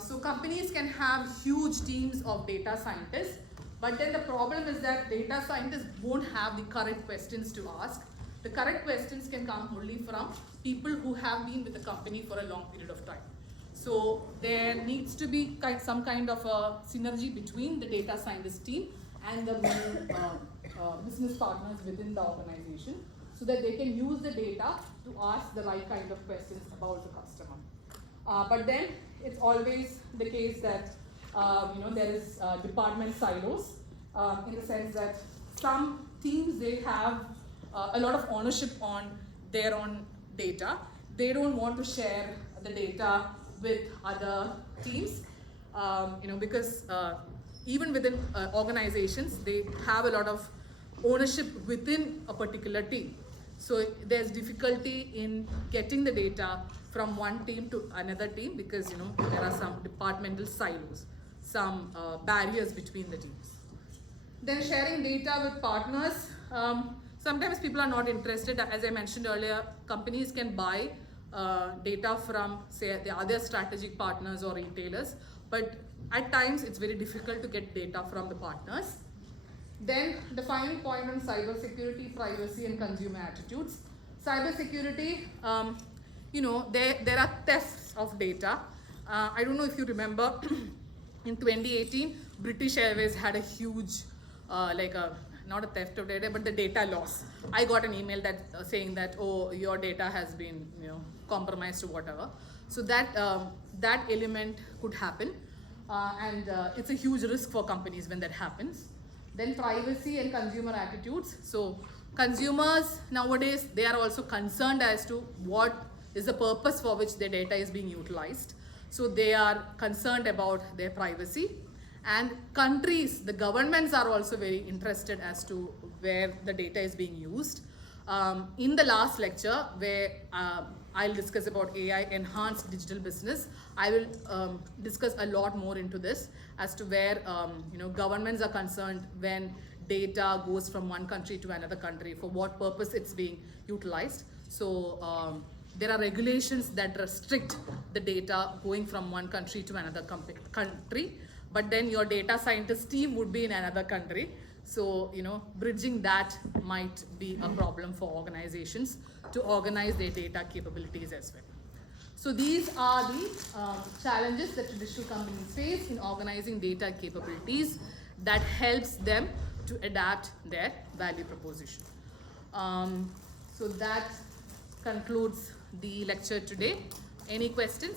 So companies can have huge teams of data scientists, but then the problem is that data scientists won't have the correct questions to ask. The correct questions can come only from people who have been with the company for a long period of time. So there needs to be some kind of a synergy between the data scientist team and the main business partners within the organization, so that they can use the data to ask the right kind of questions about the customer. But then it's always the case that there is department silos, in the sense that some teams, they have a lot of ownership on their own data. They don't want to share the data with other teams, because even within organizations, they have a lot of ownership within a particular team. So there's difficulty in getting the data from one team to another team, because there are some departmental silos, some barriers between the teams. Then sharing data with partners. Sometimes people are not interested. As I mentioned earlier, companies can buy data from, say, the other strategic partners or retailers, but at times it's very difficult to get data from the partners. Then the final point on cybersecurity, privacy, and consumer attitudes. Cybersecurity, there are thefts of data. I don't know if you remember, in 2018, British Airways had a huge, not a theft of data, but the data loss. I got an email that saying that, oh, your data has been compromised or whatever. So that element could happen, and it's a huge risk for companies when that happens. Then privacy and consumer attitudes. So consumers nowadays, they are also concerned as to what is the purpose for which their data is being utilized. So they are concerned about their privacy. And countries, the governments are also very interested as to where the data is being used. In the last lecture, where I'll discuss about AI enhanced digital business, I will discuss a lot more into this as to where governments are concerned when data goes from one country to another country, for what purpose it's being utilized. So there are regulations that restrict the data going from one country to another country, but then your data scientist team would be in another country. So, bridging that might be a problem for organizations to organize their data capabilities as well. So these are the challenges that traditional companies face in organizing data capabilities that helps them to adapt their value proposition. So that concludes the lecture today. Any questions?